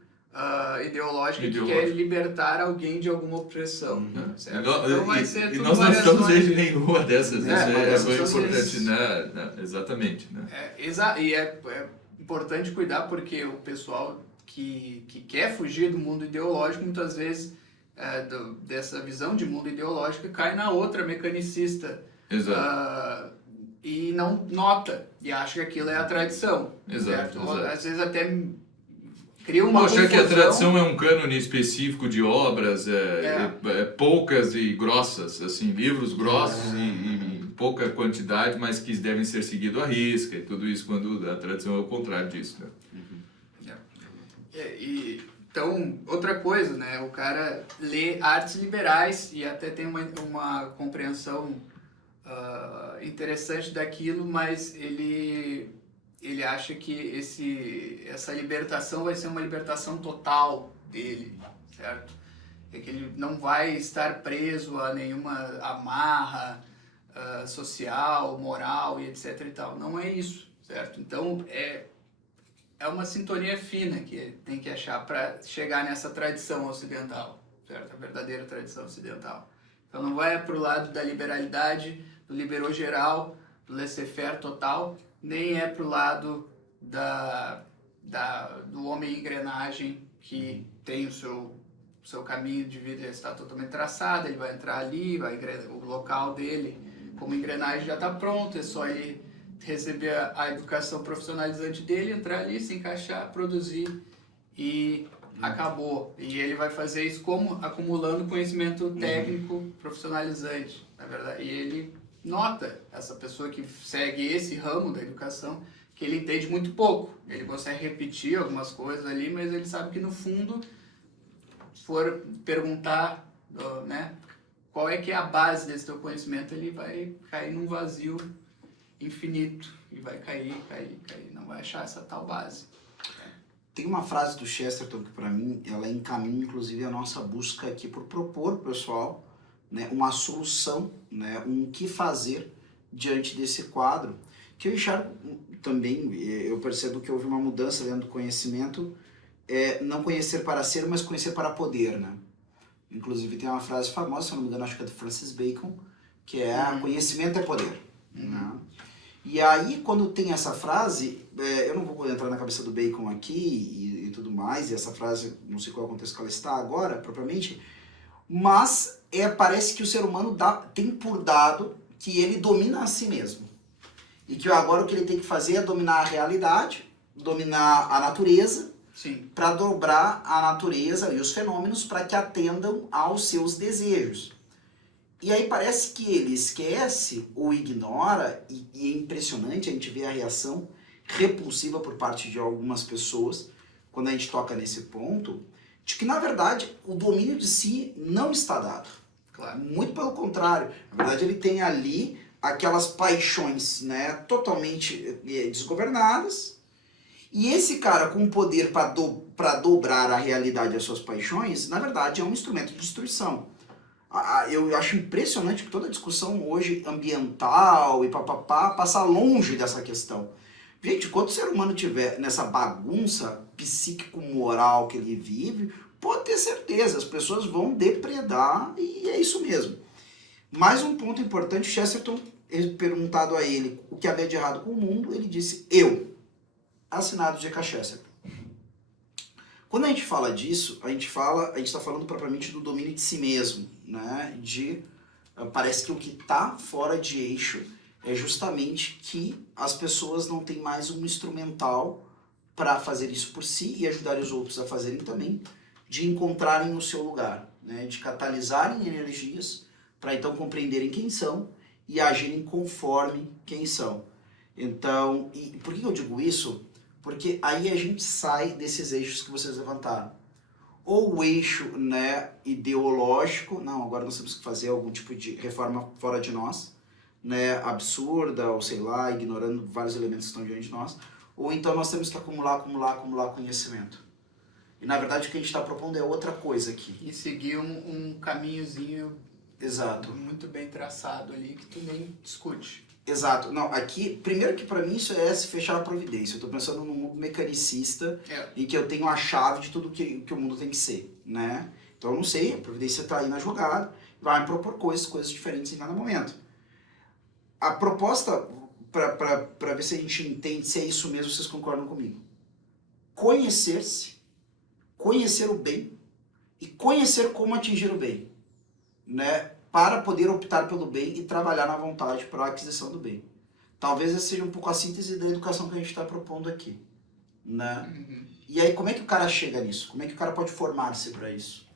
ideológica que quer libertar alguém de alguma opressão. Certo? Então vai ser tudo nós não estamos variações em nenhuma dessas, isso é importante, né? Exatamente. Né? E é importante cuidar porque o pessoal que quer fugir do mundo ideológico, muitas vezes, dessa visão de mundo ideológico, cai na outra mecanicista. Exato. E não nota, e acha que aquilo é a tradição. Exato, Certo? exato. Às vezes até cria uma Achar que a confusão. tradição é um cânone específico de obras, poucas e grossas, assim, livros grossos e pouca quantidade, mas que devem ser seguidos à risca, e tudo isso, quando a tradição é o contrário disso. Né? Então, outra coisa, né? O cara lê artes liberais e até tem uma compreensão interessante daquilo, mas ele acha que essa libertação vai ser uma libertação total dele, certo? É que ele não vai estar preso a nenhuma amarra social, moral e etc e tal. Não é isso, certo? Então, é uma sintonia fina que tem que achar para chegar nessa tradição ocidental, certo? A verdadeira tradição ocidental. Então não vai para o lado da liberalidade, do liberou geral, do laissez-faire total, nem é para o lado do homem engrenagem que tem o seu caminho de vida está totalmente traçado, ele vai entrar ali, o local dele como engrenagem já está pronto, é só ele receber a educação profissionalizante dele, entrar ali, se encaixar, produzir e acabou. E ele vai fazer isso como? Acumulando conhecimento técnico profissionalizante, na verdade. E ele nota, essa pessoa que segue esse ramo da educação, que ele entende muito pouco. Ele consegue repetir algumas coisas ali, mas ele sabe que no fundo, se for perguntar, né, qual é que é a base desse teu conhecimento, ele vai cair num vazio infinito e vai cair, não vai achar essa tal base. Tem uma frase do Chesterton que para mim ela encaminha inclusive a nossa busca aqui por propor pro pessoal, né, uma solução, né, um que fazer diante desse quadro, que eu enxergo também, eu percebo que houve uma mudança dentro do conhecimento, não conhecer para ser, mas conhecer para poder, né? Inclusive tem uma frase famosa, se eu não me engano, acho que é do Francis Bacon, que é conhecimento é poder. Né? E aí, quando tem essa frase, eu não vou entrar na cabeça do Bacon aqui e tudo mais, e essa frase, não sei qual é o contexto que ela está agora, propriamente, mas parece que o ser humano tem por dado que ele domina a si mesmo. E que agora o que ele tem que fazer é dominar a realidade, dominar a natureza, para dobrar a natureza e os fenômenos para que atendam aos seus desejos. E aí parece que ele esquece ou ignora, e é impressionante a gente ver a reação repulsiva por parte de algumas pessoas, quando a gente toca nesse ponto, de que na verdade o domínio de si não está dado. Claro. Muito pelo contrário, na verdade ele tem ali aquelas paixões, né, totalmente desgovernadas, e esse cara com poder para dobrar a realidade das suas paixões, na verdade é um instrumento de destruição. Eu acho impressionante que toda a discussão hoje ambiental e papapá passa longe dessa questão. Gente, quando o ser humano tiver nessa bagunça psíquico-moral que ele vive, pode ter certeza, as pessoas vão depredar e é isso mesmo. Mais um ponto importante, Chesterton, perguntado a ele o que havia de errado com o mundo, ele disse, eu, assinado G.K. Chesterton. Quando a gente fala disso, a gente está falando propriamente do domínio de si mesmo, né? Parece que o que está fora de eixo é justamente que as pessoas não têm mais um instrumental para fazer isso por si e ajudar os outros a fazerem também, de encontrarem o seu lugar, né? De catalisarem energias para então compreenderem quem são e agirem conforme quem são. Então, e por que eu digo isso? Porque aí a gente sai desses eixos que vocês levantaram. Ou o eixo, né, ideológico, não, agora nós temos que fazer algum tipo de reforma fora de nós, né, absurda, ou sei lá, ignorando vários elementos que estão diante de nós, ou então nós temos que acumular conhecimento. E na verdade o que a gente está propondo é outra coisa aqui. E seguir um caminhozinho Exato. muito bem traçado ali, que tu nem discute. Exato. Não, aqui, primeiro que para mim isso é se fechar a providência. Eu estou pensando num mundo mecanicista em que eu tenho a chave de tudo que o mundo tem que ser, né? Então eu não sei, a providência está aí na jogada, vai me propor coisas diferentes em cada momento. A proposta para ver se a gente entende se é isso mesmo, vocês concordam comigo. Conhecer-se, conhecer o bem e conhecer como atingir o bem, né? Para poder optar pelo bem e trabalhar na vontade para a aquisição do bem. Talvez essa seja um pouco a síntese da educação que a gente está propondo aqui, né? E aí, como é que o cara chega nisso? Como é que o cara pode formar-se para isso?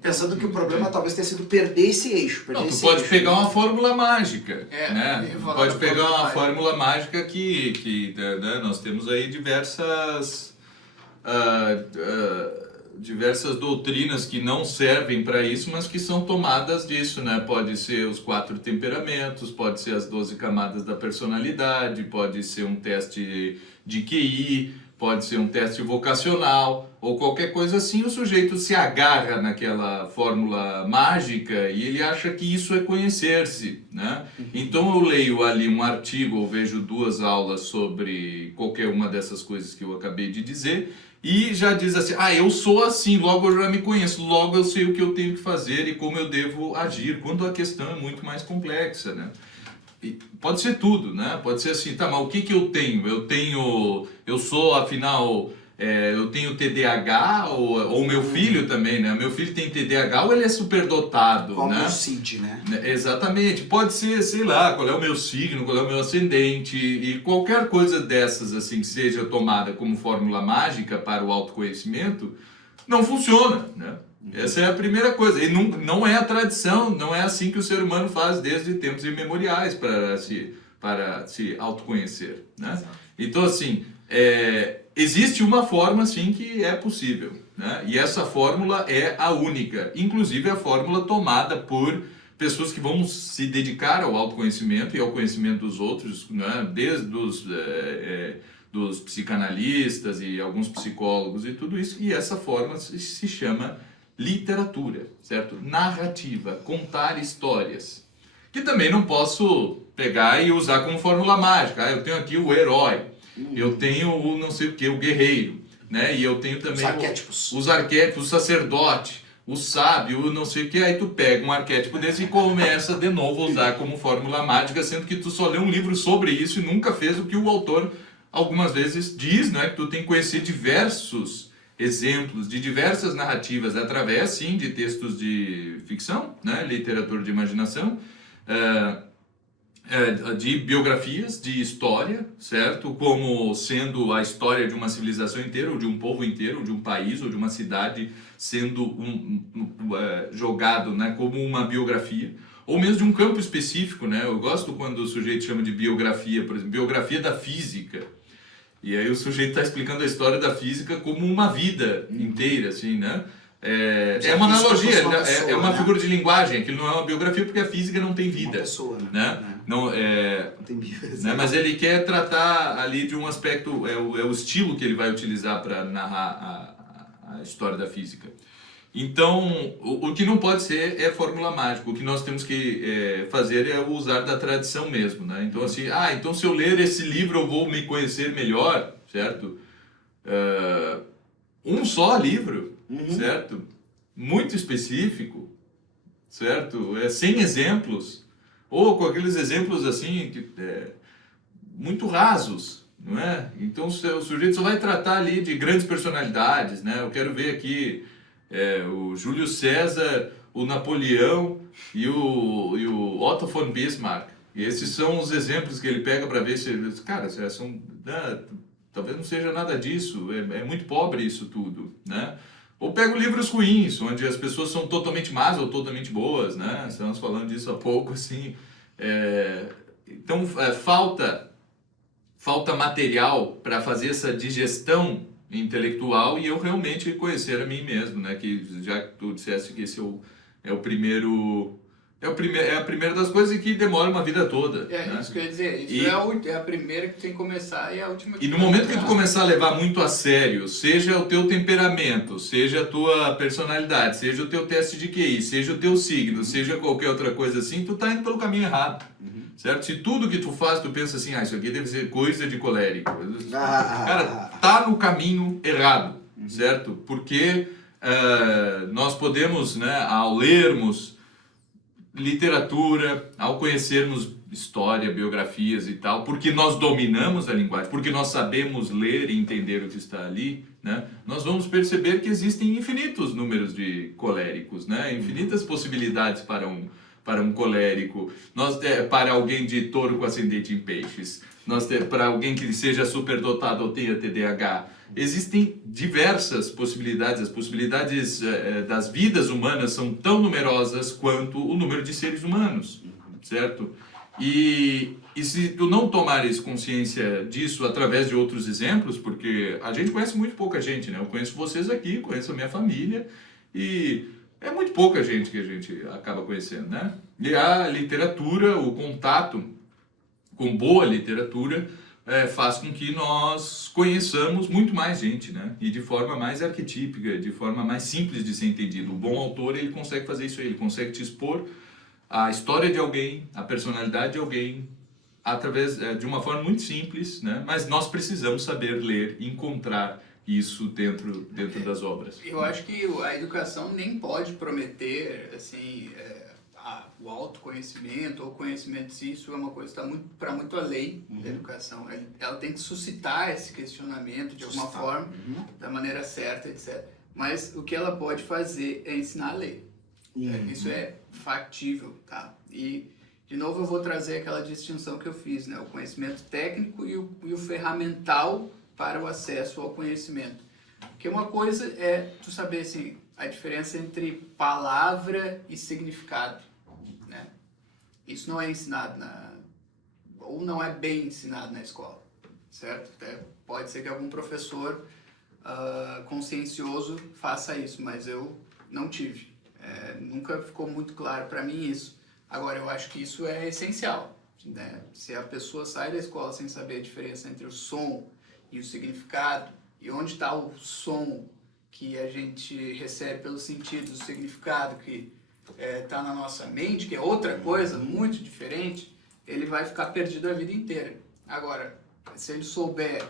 Pensando que o problema talvez tenha sido perder esse eixo. Não, tu pode pegar uma fórmula mágica, né? Tu pode pegar uma fórmula mágica que né, nós temos aí diversas doutrinas que não servem para isso, mas que são tomadas disso, né? Pode ser os 4 temperamentos, pode ser as 12 camadas da personalidade, pode ser um teste de QI, pode ser um teste vocacional ou qualquer coisa assim. O sujeito se agarra naquela fórmula mágica e ele acha que isso é conhecer-se, né? Então eu leio ali um artigo ou vejo 2 aulas sobre qualquer uma dessas coisas que eu acabei de dizer e já diz assim, eu sou assim, logo eu já me conheço, logo eu sei o que eu tenho que fazer e como eu devo agir, quando a questão é muito mais complexa, né? Pode ser tudo, né? Pode ser assim, tá, mas o que eu tenho? Eu sou, afinal, eu tenho TDAH ou meu filho também, né? Meu filho tem TDAH ou ele é superdotado, como né? o CID, né? Exatamente. Pode ser, sei lá, qual é o meu signo, qual é o meu ascendente e qualquer coisa dessas, assim, que seja tomada como fórmula mágica para o autoconhecimento, não funciona, né? Essa é a primeira coisa. E não é a tradição, não é assim que o ser humano faz desde tempos imemoriais para se autoconhecer, né? Então, assim, existe uma forma, sim, que é possível, né? E essa fórmula é a única. Inclusive, a fórmula tomada por pessoas que vão se dedicar ao autoconhecimento e ao conhecimento dos outros, né? Desde dos psicanalistas e alguns psicólogos e tudo isso. E essa forma se chama literatura, certo? Narrativa, contar histórias. Que também não posso pegar e usar como fórmula mágica. Eu tenho aqui o herói, eu tenho o não sei o que, o guerreiro, né? E eu tenho também os arquétipos, o sacerdote, o sábio, o não sei o que. Aí tu pega um arquétipo desse e começa de novo a usar como fórmula mágica, sendo que tu só leu um livro sobre isso e nunca fez o que o autor algumas vezes diz, né? Que tu tem que conhecer diversos exemplos de diversas narrativas através, sim, de textos de ficção, né, literatura de imaginação, de biografias, de história, certo? Como sendo a história de uma civilização inteira, ou de um povo inteiro, ou de um país, ou de uma cidade sendo jogado, né, como uma biografia, ou mesmo de um campo específico, né? Eu gosto quando o sujeito chama de biografia, por exemplo, biografia da física. E aí o sujeito está explicando a história da física como uma vida inteira, assim, né? É uma analogia, é uma figura de linguagem, aquilo não é uma biografia porque a física não tem vida. Uma pessoa, né? Não tem vida. Né? Mas ele quer tratar ali de um aspecto, é o estilo que ele vai utilizar para narrar a história da física. Então, o que não pode ser é fórmula mágica. O que nós temos que fazer é usar da tradição mesmo, né? Então, assim, então se eu ler esse livro eu vou me conhecer melhor, certo? Um só livro, certo? Muito específico, certo? Sem exemplos, ou com aqueles exemplos, assim, muito rasos, não é? Então, o sujeito só vai tratar ali de grandes personalidades, né? Eu quero ver aqui o Júlio César, o Napoleão e o Otto von Bismarck. E esses são os exemplos que ele pega para ver se... Cara, talvez não seja nada disso, é muito pobre isso tudo, né? Ou pego livros ruins, onde as pessoas são totalmente más ou totalmente boas, né? Estamos falando disso há pouco, assim. Então, falta material para fazer essa digestão intelectual e eu realmente conhecer a mim mesmo, né? Que já que tu disseste que esse é a primeira das coisas e que demora uma vida toda. Né? Isso que eu ia dizer, isso é a primeira que tem que começar e a última que no momento que tu começar a levar muito a sério, seja o teu temperamento, seja a tua personalidade, seja o teu teste de QI, seja o teu signo, seja qualquer outra coisa assim, tu tá indo pelo caminho errado. Certo? Se tudo que tu faz, tu pensa assim, isso aqui deve ser coisa de colérico. Cara, tá no caminho errado, certo? Porque nós podemos, né, ao lermos literatura, ao conhecermos história, biografias e tal, porque nós dominamos a linguagem, porque nós sabemos ler e entender o que está ali, né? Nós vamos perceber que existem infinitos números de coléricos, né? Infinitas possibilidades para um colérico, para alguém de touro com ascendente em peixes, para alguém que seja superdotado ou tenha TDAH. Existem diversas possibilidades, as possibilidades das vidas humanas são tão numerosas quanto o número de seres humanos, certo? E se tu não tomares consciência disso através de outros exemplos, porque a gente conhece muito pouca gente, né? Eu conheço vocês aqui, conheço a minha família, e é muito pouca gente que a gente acaba conhecendo, né? E a literatura, o contato com boa literatura, faz com que nós conheçamos muito mais gente, né? E de forma mais arquetípica, de forma mais simples de ser entendido. O bom autor, ele consegue fazer isso aí, ele consegue te expor a história de alguém, a personalidade de alguém, através de uma forma muito simples, né? Mas nós precisamos saber ler e encontrar isso dentro das obras. Eu acho que a educação nem pode prometer assim, o autoconhecimento ou conhecimento de si. Isso é uma coisa que está para muito além da educação. Ela tem que suscitar esse questionamento de alguma forma, da maneira certa, etc. Mas o que ela pode fazer é ensinar a ler. Isso é factível, tá? E, de novo, eu vou trazer aquela distinção que eu fiz, né? O conhecimento técnico e o ferramental para o acesso ao conhecimento. Porque uma coisa é tu saber, assim, a diferença entre palavra e significado, né? Isso não é ensinado ou não é bem ensinado na escola, certo? Até pode ser que algum professor consciencioso faça isso, mas eu não tive. Nunca ficou muito claro para mim isso. Agora, eu acho que isso é essencial, né? Se a pessoa sai da escola sem saber a diferença entre o som e o significado, e onde está o som que a gente recebe pelos sentidos, o significado que está na nossa mente, que é outra coisa muito diferente, ele vai ficar perdido a vida inteira. Agora, se ele souber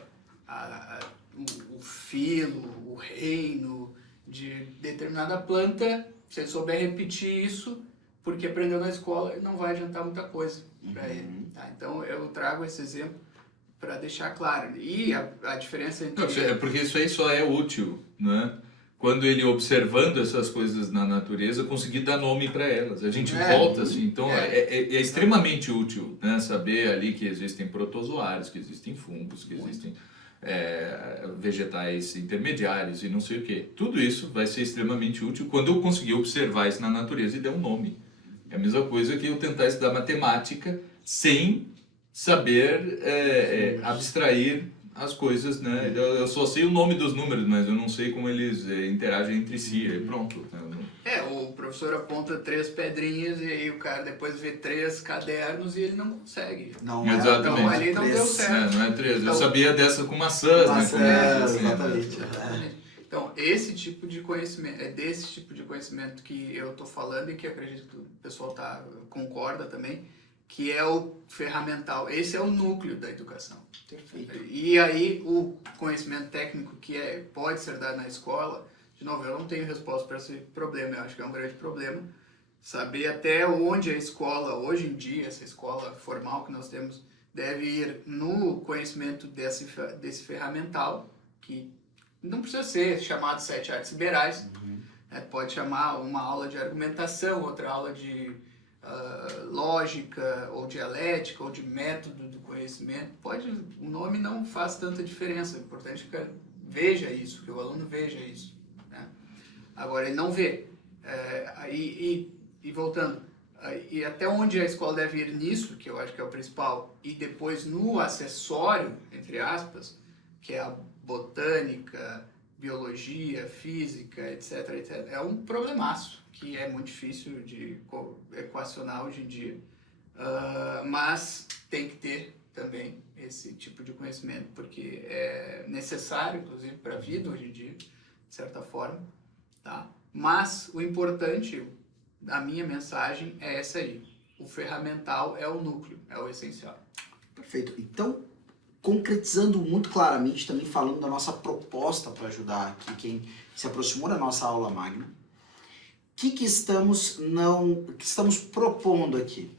o filo, o reino de determinada planta, se ele souber repetir isso, porque aprendeu na escola, não vai adiantar muita coisa para ele. Tá? Então, eu trago esse exemplo para deixar claro. E a diferença entre... Não, porque isso aí só é útil, né? Quando ele, observando essas coisas na natureza, conseguir dar nome para elas. A gente volta assim, então é extremamente útil, né? Saber ali que existem protozoários, que existem fungos, que existem vegetais intermediários e não sei o que. Tudo isso vai ser extremamente útil quando eu conseguir observar isso na natureza e dar um nome. É a mesma coisa que eu tentar estudar matemática sem saber abstrair as coisas, né? Eu só sei o nome dos números, mas eu não sei como eles interagem entre si. E pronto. O professor aponta 3 pedrinhas e aí o cara depois vê 3 cadernos e ele não consegue. Exatamente. Então ali não deu certo. Não é 3. Então, eu sabia dessa com maçãs, né? Exatamente. Então, esse tipo de conhecimento, é desse tipo de conhecimento que eu estou falando e que eu acredito que o pessoal concorda também, que é o ferramental. Esse é o núcleo da educação. Perfeito. E aí, o conhecimento técnico que pode ser dado na escola, de novo, eu não tenho resposta para esse problema, eu acho que é um grande problema. Saber até onde a escola, hoje em dia, essa escola formal que nós temos, deve ir no conhecimento desse ferramental, que não precisa ser chamado 7 artes liberais, pode chamar uma aula de argumentação, outra aula de lógica, ou dialética, ou de método do conhecimento. O nome não faz tanta diferença, é importante que veja isso, que o aluno veja isso. Né? Agora, ele não vê. E voltando, e até onde a escola deve ir nisso, que eu acho que é o principal, e depois no acessório, entre aspas, que é a botânica, biologia, física, etc, etc. É um problemaço que é muito difícil de equacionar hoje em dia, mas tem que ter também esse tipo de conhecimento, porque é necessário, inclusive, para a vida hoje em dia, de certa forma, tá? Mas o importante, a minha mensagem é essa aí. O ferramental é o núcleo, é o essencial. Perfeito. Então, concretizando muito claramente, também falando da nossa proposta para ajudar aqui quem se aproximou da nossa aula magna, que estamos propondo aqui?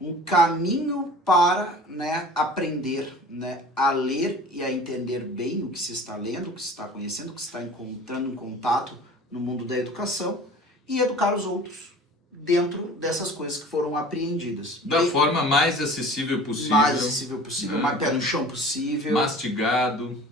Um caminho para, né, aprender, né, a ler e a entender bem o que se está lendo, o que se está conhecendo, o que se está encontrando em contato no mundo da educação e educar os outros dentro dessas coisas que foram apreendidas. Da bem, forma mais acessível possível. mais acessível possível, né? mais pé no chão possível. Mastigado,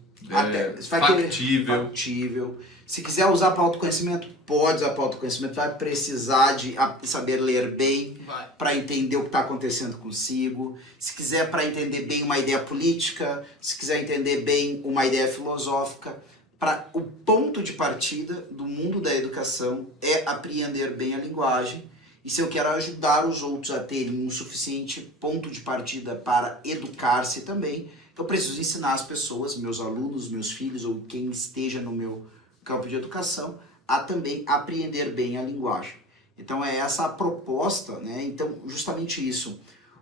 factível. Se quiser usar para autoconhecimento, pode usar para autoconhecimento, vai precisar de saber ler bem para entender o que está acontecendo consigo. Se quiser para entender bem uma ideia política, se quiser entender bem uma ideia filosófica, o ponto de partida do mundo da educação é apreender bem a linguagem. E se eu quero ajudar os outros a terem um suficiente ponto de partida para educar-se também, eu preciso ensinar as pessoas, meus alunos, meus filhos ou quem esteja no meu campo de educação, a também apreender bem a linguagem. Então é essa a proposta, né? Então justamente isso.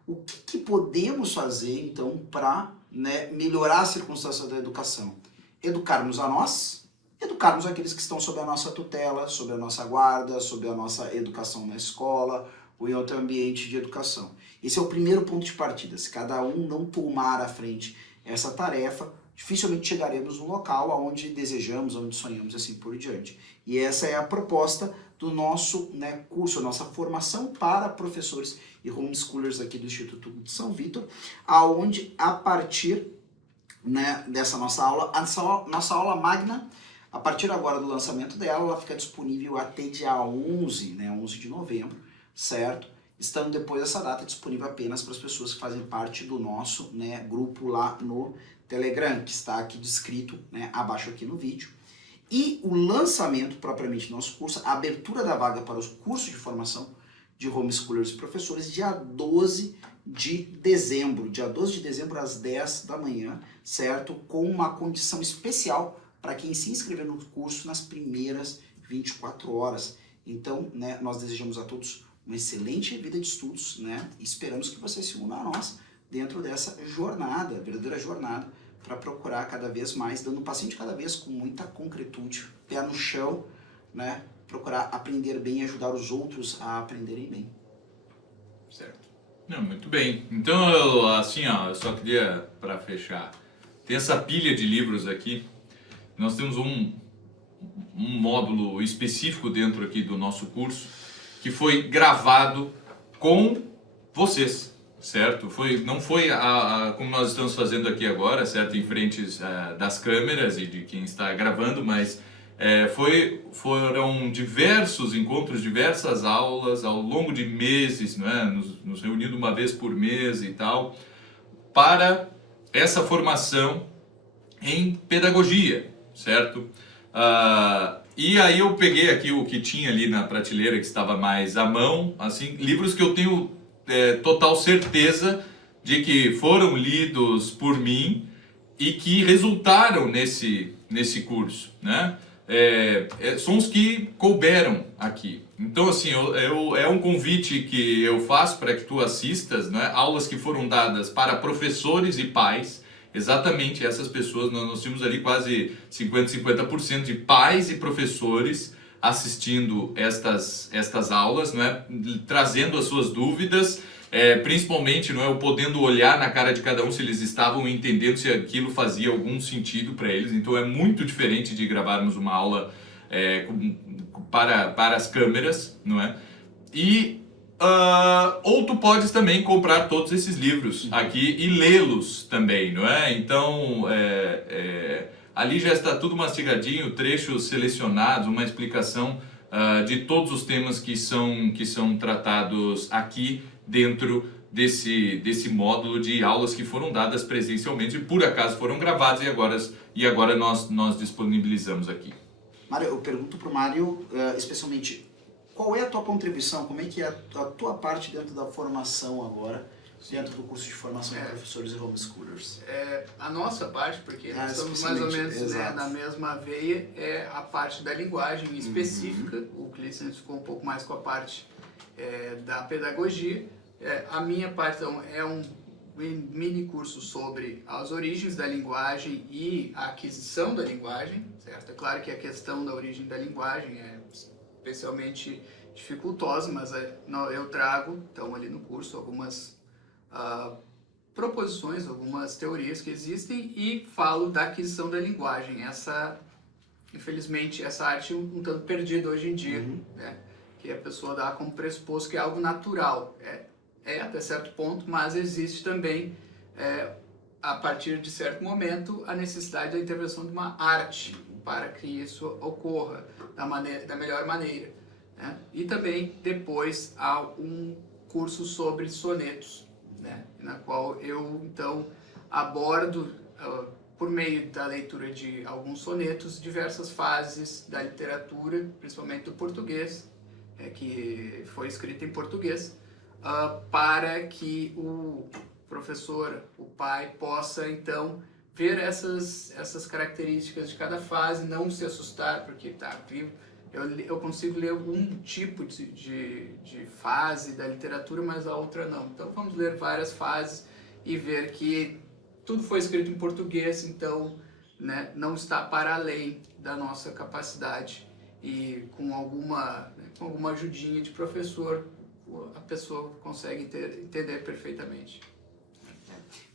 O que podemos fazer então para, né, melhorar a circunstância da educação? Educarmos a nós, educarmos aqueles que estão sob a nossa tutela, sob a nossa guarda, sob a nossa educação na escola ou em outro ambiente de educação. Esse é o primeiro ponto de partida. Se cada um não tomar à frente essa tarefa, dificilmente chegaremos no local aonde desejamos, onde sonhamos e assim por diante. E essa é a proposta do nosso, né, curso, nossa formação para professores e homeschoolers aqui do Instituto de São Vitor, aonde a partir, né, dessa nossa aula, nossa aula magna, a partir agora do lançamento dela, ela fica disponível até dia 11, né, 11 de novembro, certo? Estando depois dessa data disponível apenas para as pessoas que fazem parte do nosso, né, grupo lá no Telegram, que está aqui descrito, né, abaixo aqui no vídeo. E o lançamento propriamente do nosso curso, a abertura da vaga para os cursos de formação de homeschoolers e professores, dia 12 de dezembro. Dia 12 de dezembro às 10 da manhã, certo? Com uma condição especial para quem se inscrever no curso nas primeiras 24 horas. Então, né, nós desejamos a todos uma excelente vida de estudos, né? E esperamos que você se una a nós dentro dessa jornada, verdadeira jornada, para procurar cada vez mais, dando um passinho de cada vez com muita concretude, pé no chão, né? Procurar aprender bem e ajudar os outros a aprenderem bem. Certo. Não, muito bem. Então, eu só queria, para fechar, tem essa pilha de livros aqui. Nós temos um módulo específico dentro aqui do nosso curso, que foi gravado com vocês, certo? Não foi como nós estamos fazendo aqui agora, certo? Em frente das câmeras e de quem está gravando, mas foram diversos encontros, diversas aulas ao longo de meses, né? Nos reunindo uma vez por mês e tal, para essa formação em pedagogia, certo? E aí eu peguei aqui o que tinha ali na prateleira, que estava mais à mão, assim, livros que eu tenho total certeza de que foram lidos por mim e que resultaram nesse curso, né? São os que couberam aqui. Então, assim, é um convite que eu faço para que tu assistas, né? Aulas que foram dadas para professores e pais. Exatamente essas pessoas, nós tínhamos ali quase 50% de pais e professores assistindo estas aulas, né? Trazendo as suas dúvidas, principalmente, não é, podendo olhar na cara de cada um se eles estavam entendendo, se aquilo fazia algum sentido para eles. Então é muito diferente de gravarmos uma aula para as câmeras, não é? Ou tu podes também comprar todos esses livros aqui e lê-los também, não é? Então, ali já está tudo mastigadinho, trechos selecionados, uma explicação de todos os temas que são tratados aqui dentro desse módulo de aulas que foram dadas presencialmente e por acaso foram gravadas e agora nós disponibilizamos aqui. Mário, eu pergunto para o Mário, especialmente, qual é a tua contribuição, como é que é a tua parte dentro da formação agora, dentro do curso de formação de professores e homeschoolers? A nossa parte, porque nós estamos mais ou menos, né, na mesma veia, é a parte da linguagem específica. O Clício ficou um pouco mais com a parte da pedagogia. A minha parte então, é um mini curso sobre as origens da linguagem e a aquisição da linguagem, certo? É claro que a questão da origem da linguagem é especialmente dificultosos, mas eu trago, então, ali no curso, algumas proposições, algumas teorias que existem e falo da aquisição da linguagem. Infelizmente, essa arte um tanto perdida hoje em dia, né? Que a pessoa dá como pressuposto que é algo natural. Até certo ponto, mas existe também, a partir de certo momento, a necessidade da intervenção de uma arte para que isso ocorra da melhor maneira, né? E também, depois, há um curso sobre sonetos, né? Na qual eu, então, abordo, por meio da leitura de alguns sonetos, diversas fases da literatura, principalmente do português, que foi escrita em português, para que o professor, o pai, possa então ver essas características de cada fase, não se assustar, porque eu consigo ler um tipo de fase da literatura, mas a outra não. Então vamos ler várias fases e ver que tudo foi escrito em português, então, né, não está para além da nossa capacidade, e com alguma ajudinha de professor, a pessoa consegue entender perfeitamente.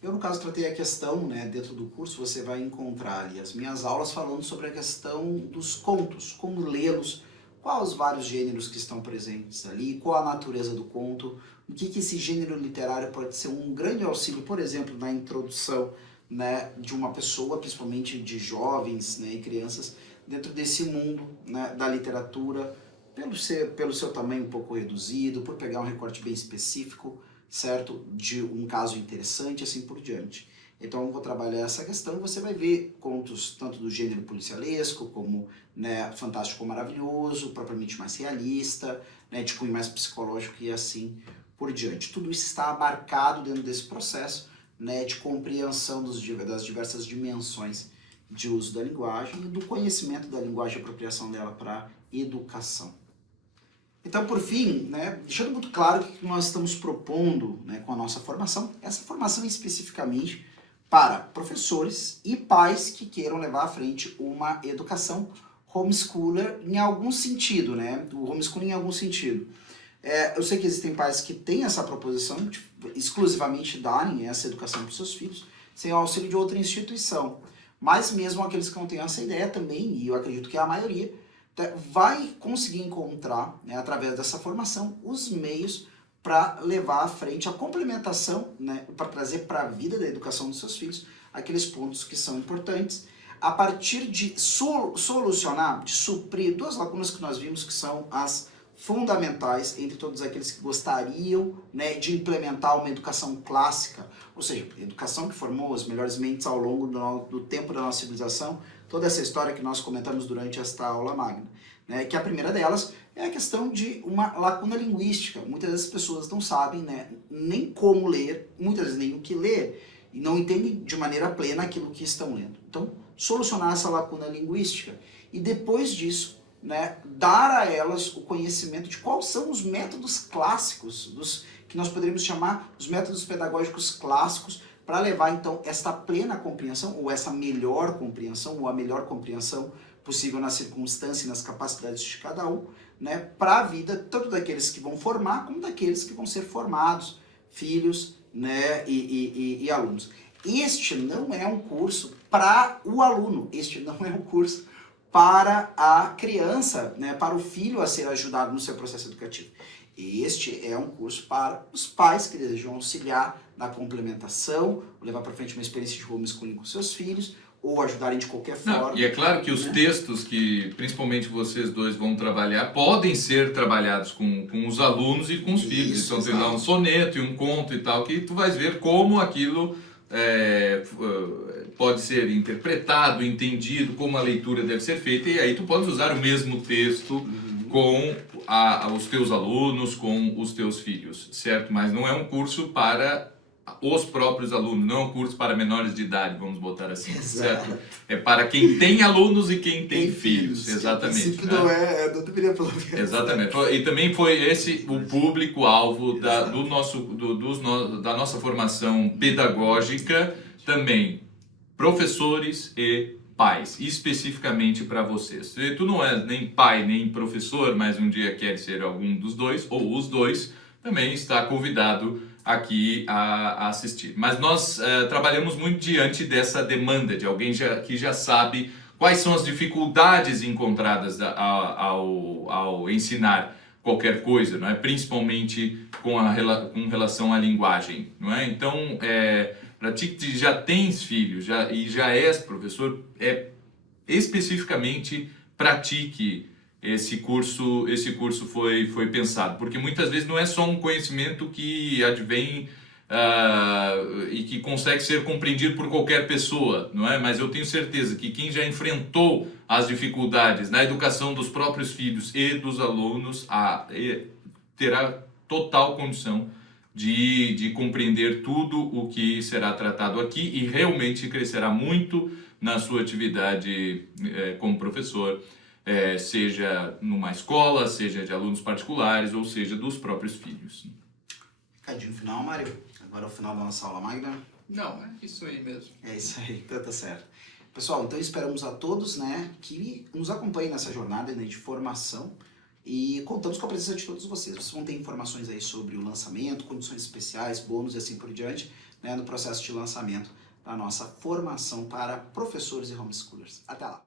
Eu, no caso, tratei a questão, né, dentro do curso, você vai encontrar ali as minhas aulas falando sobre a questão dos contos, como lê-los, quais os vários gêneros que estão presentes ali, qual a natureza do conto, o que esse gênero literário pode ser um grande auxílio, por exemplo, na introdução, né, de uma pessoa, principalmente de jovens, né, e crianças, dentro desse mundo, né, da literatura, pelo seu tamanho um pouco reduzido, por pegar um recorte bem específico, certo? De um caso interessante, assim por diante. Então eu vou trabalhar essa questão e você vai ver contos tanto do gênero policialesco, como, né, fantástico maravilhoso, propriamente mais realista, né, de cunho mais psicológico e assim por diante. Tudo isso está abarcado dentro desse processo, né, de compreensão das diversas dimensões de uso da linguagem e do conhecimento da linguagem e apropriação dela para educação. Então, por fim, né, deixando muito claro o que nós estamos propondo, né, com a nossa formação, essa formação especificamente para professores e pais que queiram levar à frente uma educação homeschooler em algum sentido, né, o homeschooling em algum sentido. Eu sei que existem pais que têm essa proposição de exclusivamente darem essa educação para os seus filhos sem o auxílio de outra instituição, mas mesmo aqueles que não têm essa ideia também, e eu acredito que é a maioria, vai conseguir encontrar, né, através dessa formação, os meios para levar à frente a complementação, né, para trazer para a vida da educação dos seus filhos aqueles pontos que são importantes, a partir de solucionar, de suprir duas lacunas que nós vimos que são as fundamentais entre todos aqueles que gostariam, né, de implementar uma educação clássica, ou seja, educação que formou as melhores mentes ao longo do tempo da nossa civilização, toda essa história que nós comentamos durante esta aula magna, né, que a primeira delas é a questão de uma lacuna linguística. Muitas das pessoas não sabem, né, nem como ler, muitas vezes nem o que ler, e não entendem de maneira plena aquilo que estão lendo. Então, solucionar essa lacuna linguística e depois disso, né, dar a elas o conhecimento de quais são os métodos clássicos, que nós poderíamos chamar os métodos pedagógicos clássicos, para levar então esta plena compreensão, ou essa melhor compreensão, ou a melhor compreensão possível na circunstância e nas capacidades de cada um, né, para a vida, tanto daqueles que vão formar, como daqueles que vão ser formados, filhos, né, e alunos. Este não é um curso para o aluno, este não é um curso para a criança, né, para o filho a ser ajudado no seu processo educativo. Este é um curso para os pais que desejam auxiliar na complementação, levar para frente uma experiência de homeschooling com seus filhos, ou ajudarem de qualquer forma. Não, e é claro que os textos que principalmente vocês dois vão trabalhar podem ser trabalhados com os alunos e com os filhos. Então tem lá um soneto e um conto e tal, que tu vais ver como aquilo pode ser interpretado, entendido, como a leitura deve ser feita, e aí tu podes usar o mesmo texto com os teus alunos, com os teus filhos, certo? Mas não é um curso para os próprios alunos, não é um curso para menores de idade, vamos botar assim, certo? É para quem tem alunos e quem tem filhos, exatamente. Né? Não deveria falar. Exatamente. E também foi esse o público-alvo da nossa formação pedagógica, também professores e pais, especificamente para vocês. Se tu não é nem pai nem professor, mas um dia quer ser algum dos dois, ou os dois, também está convidado aqui a assistir. Mas nós trabalhamos muito diante dessa demanda de alguém que já sabe quais são as dificuldades encontradas ao ensinar qualquer coisa, não é? Principalmente com relação à linguagem, não é? Então, para ti que já tens filhos e já és professor, especificamente pratique esse curso foi pensado, porque muitas vezes não é só um conhecimento que advém e que consegue ser compreendido por qualquer pessoa, não é? Mas eu tenho certeza que quem já enfrentou as dificuldades na educação dos próprios filhos e dos alunos terá total condição de compreender tudo o que será tratado aqui e realmente crescerá muito na sua atividade como professor, seja numa escola, seja de alunos particulares ou seja dos próprios filhos. Recadinho final, Mário. Agora é o final da nossa aula magna. Não, é isso aí mesmo. É isso aí, então tá certo. Pessoal, então esperamos a todos, né, que nos acompanhem nessa jornada, né, de formação e contamos com a presença de todos vocês. Vocês vão ter informações aí sobre o lançamento, condições especiais, bônus e assim por diante, né, no processo de lançamento da nossa formação para professores e homeschoolers. Até lá!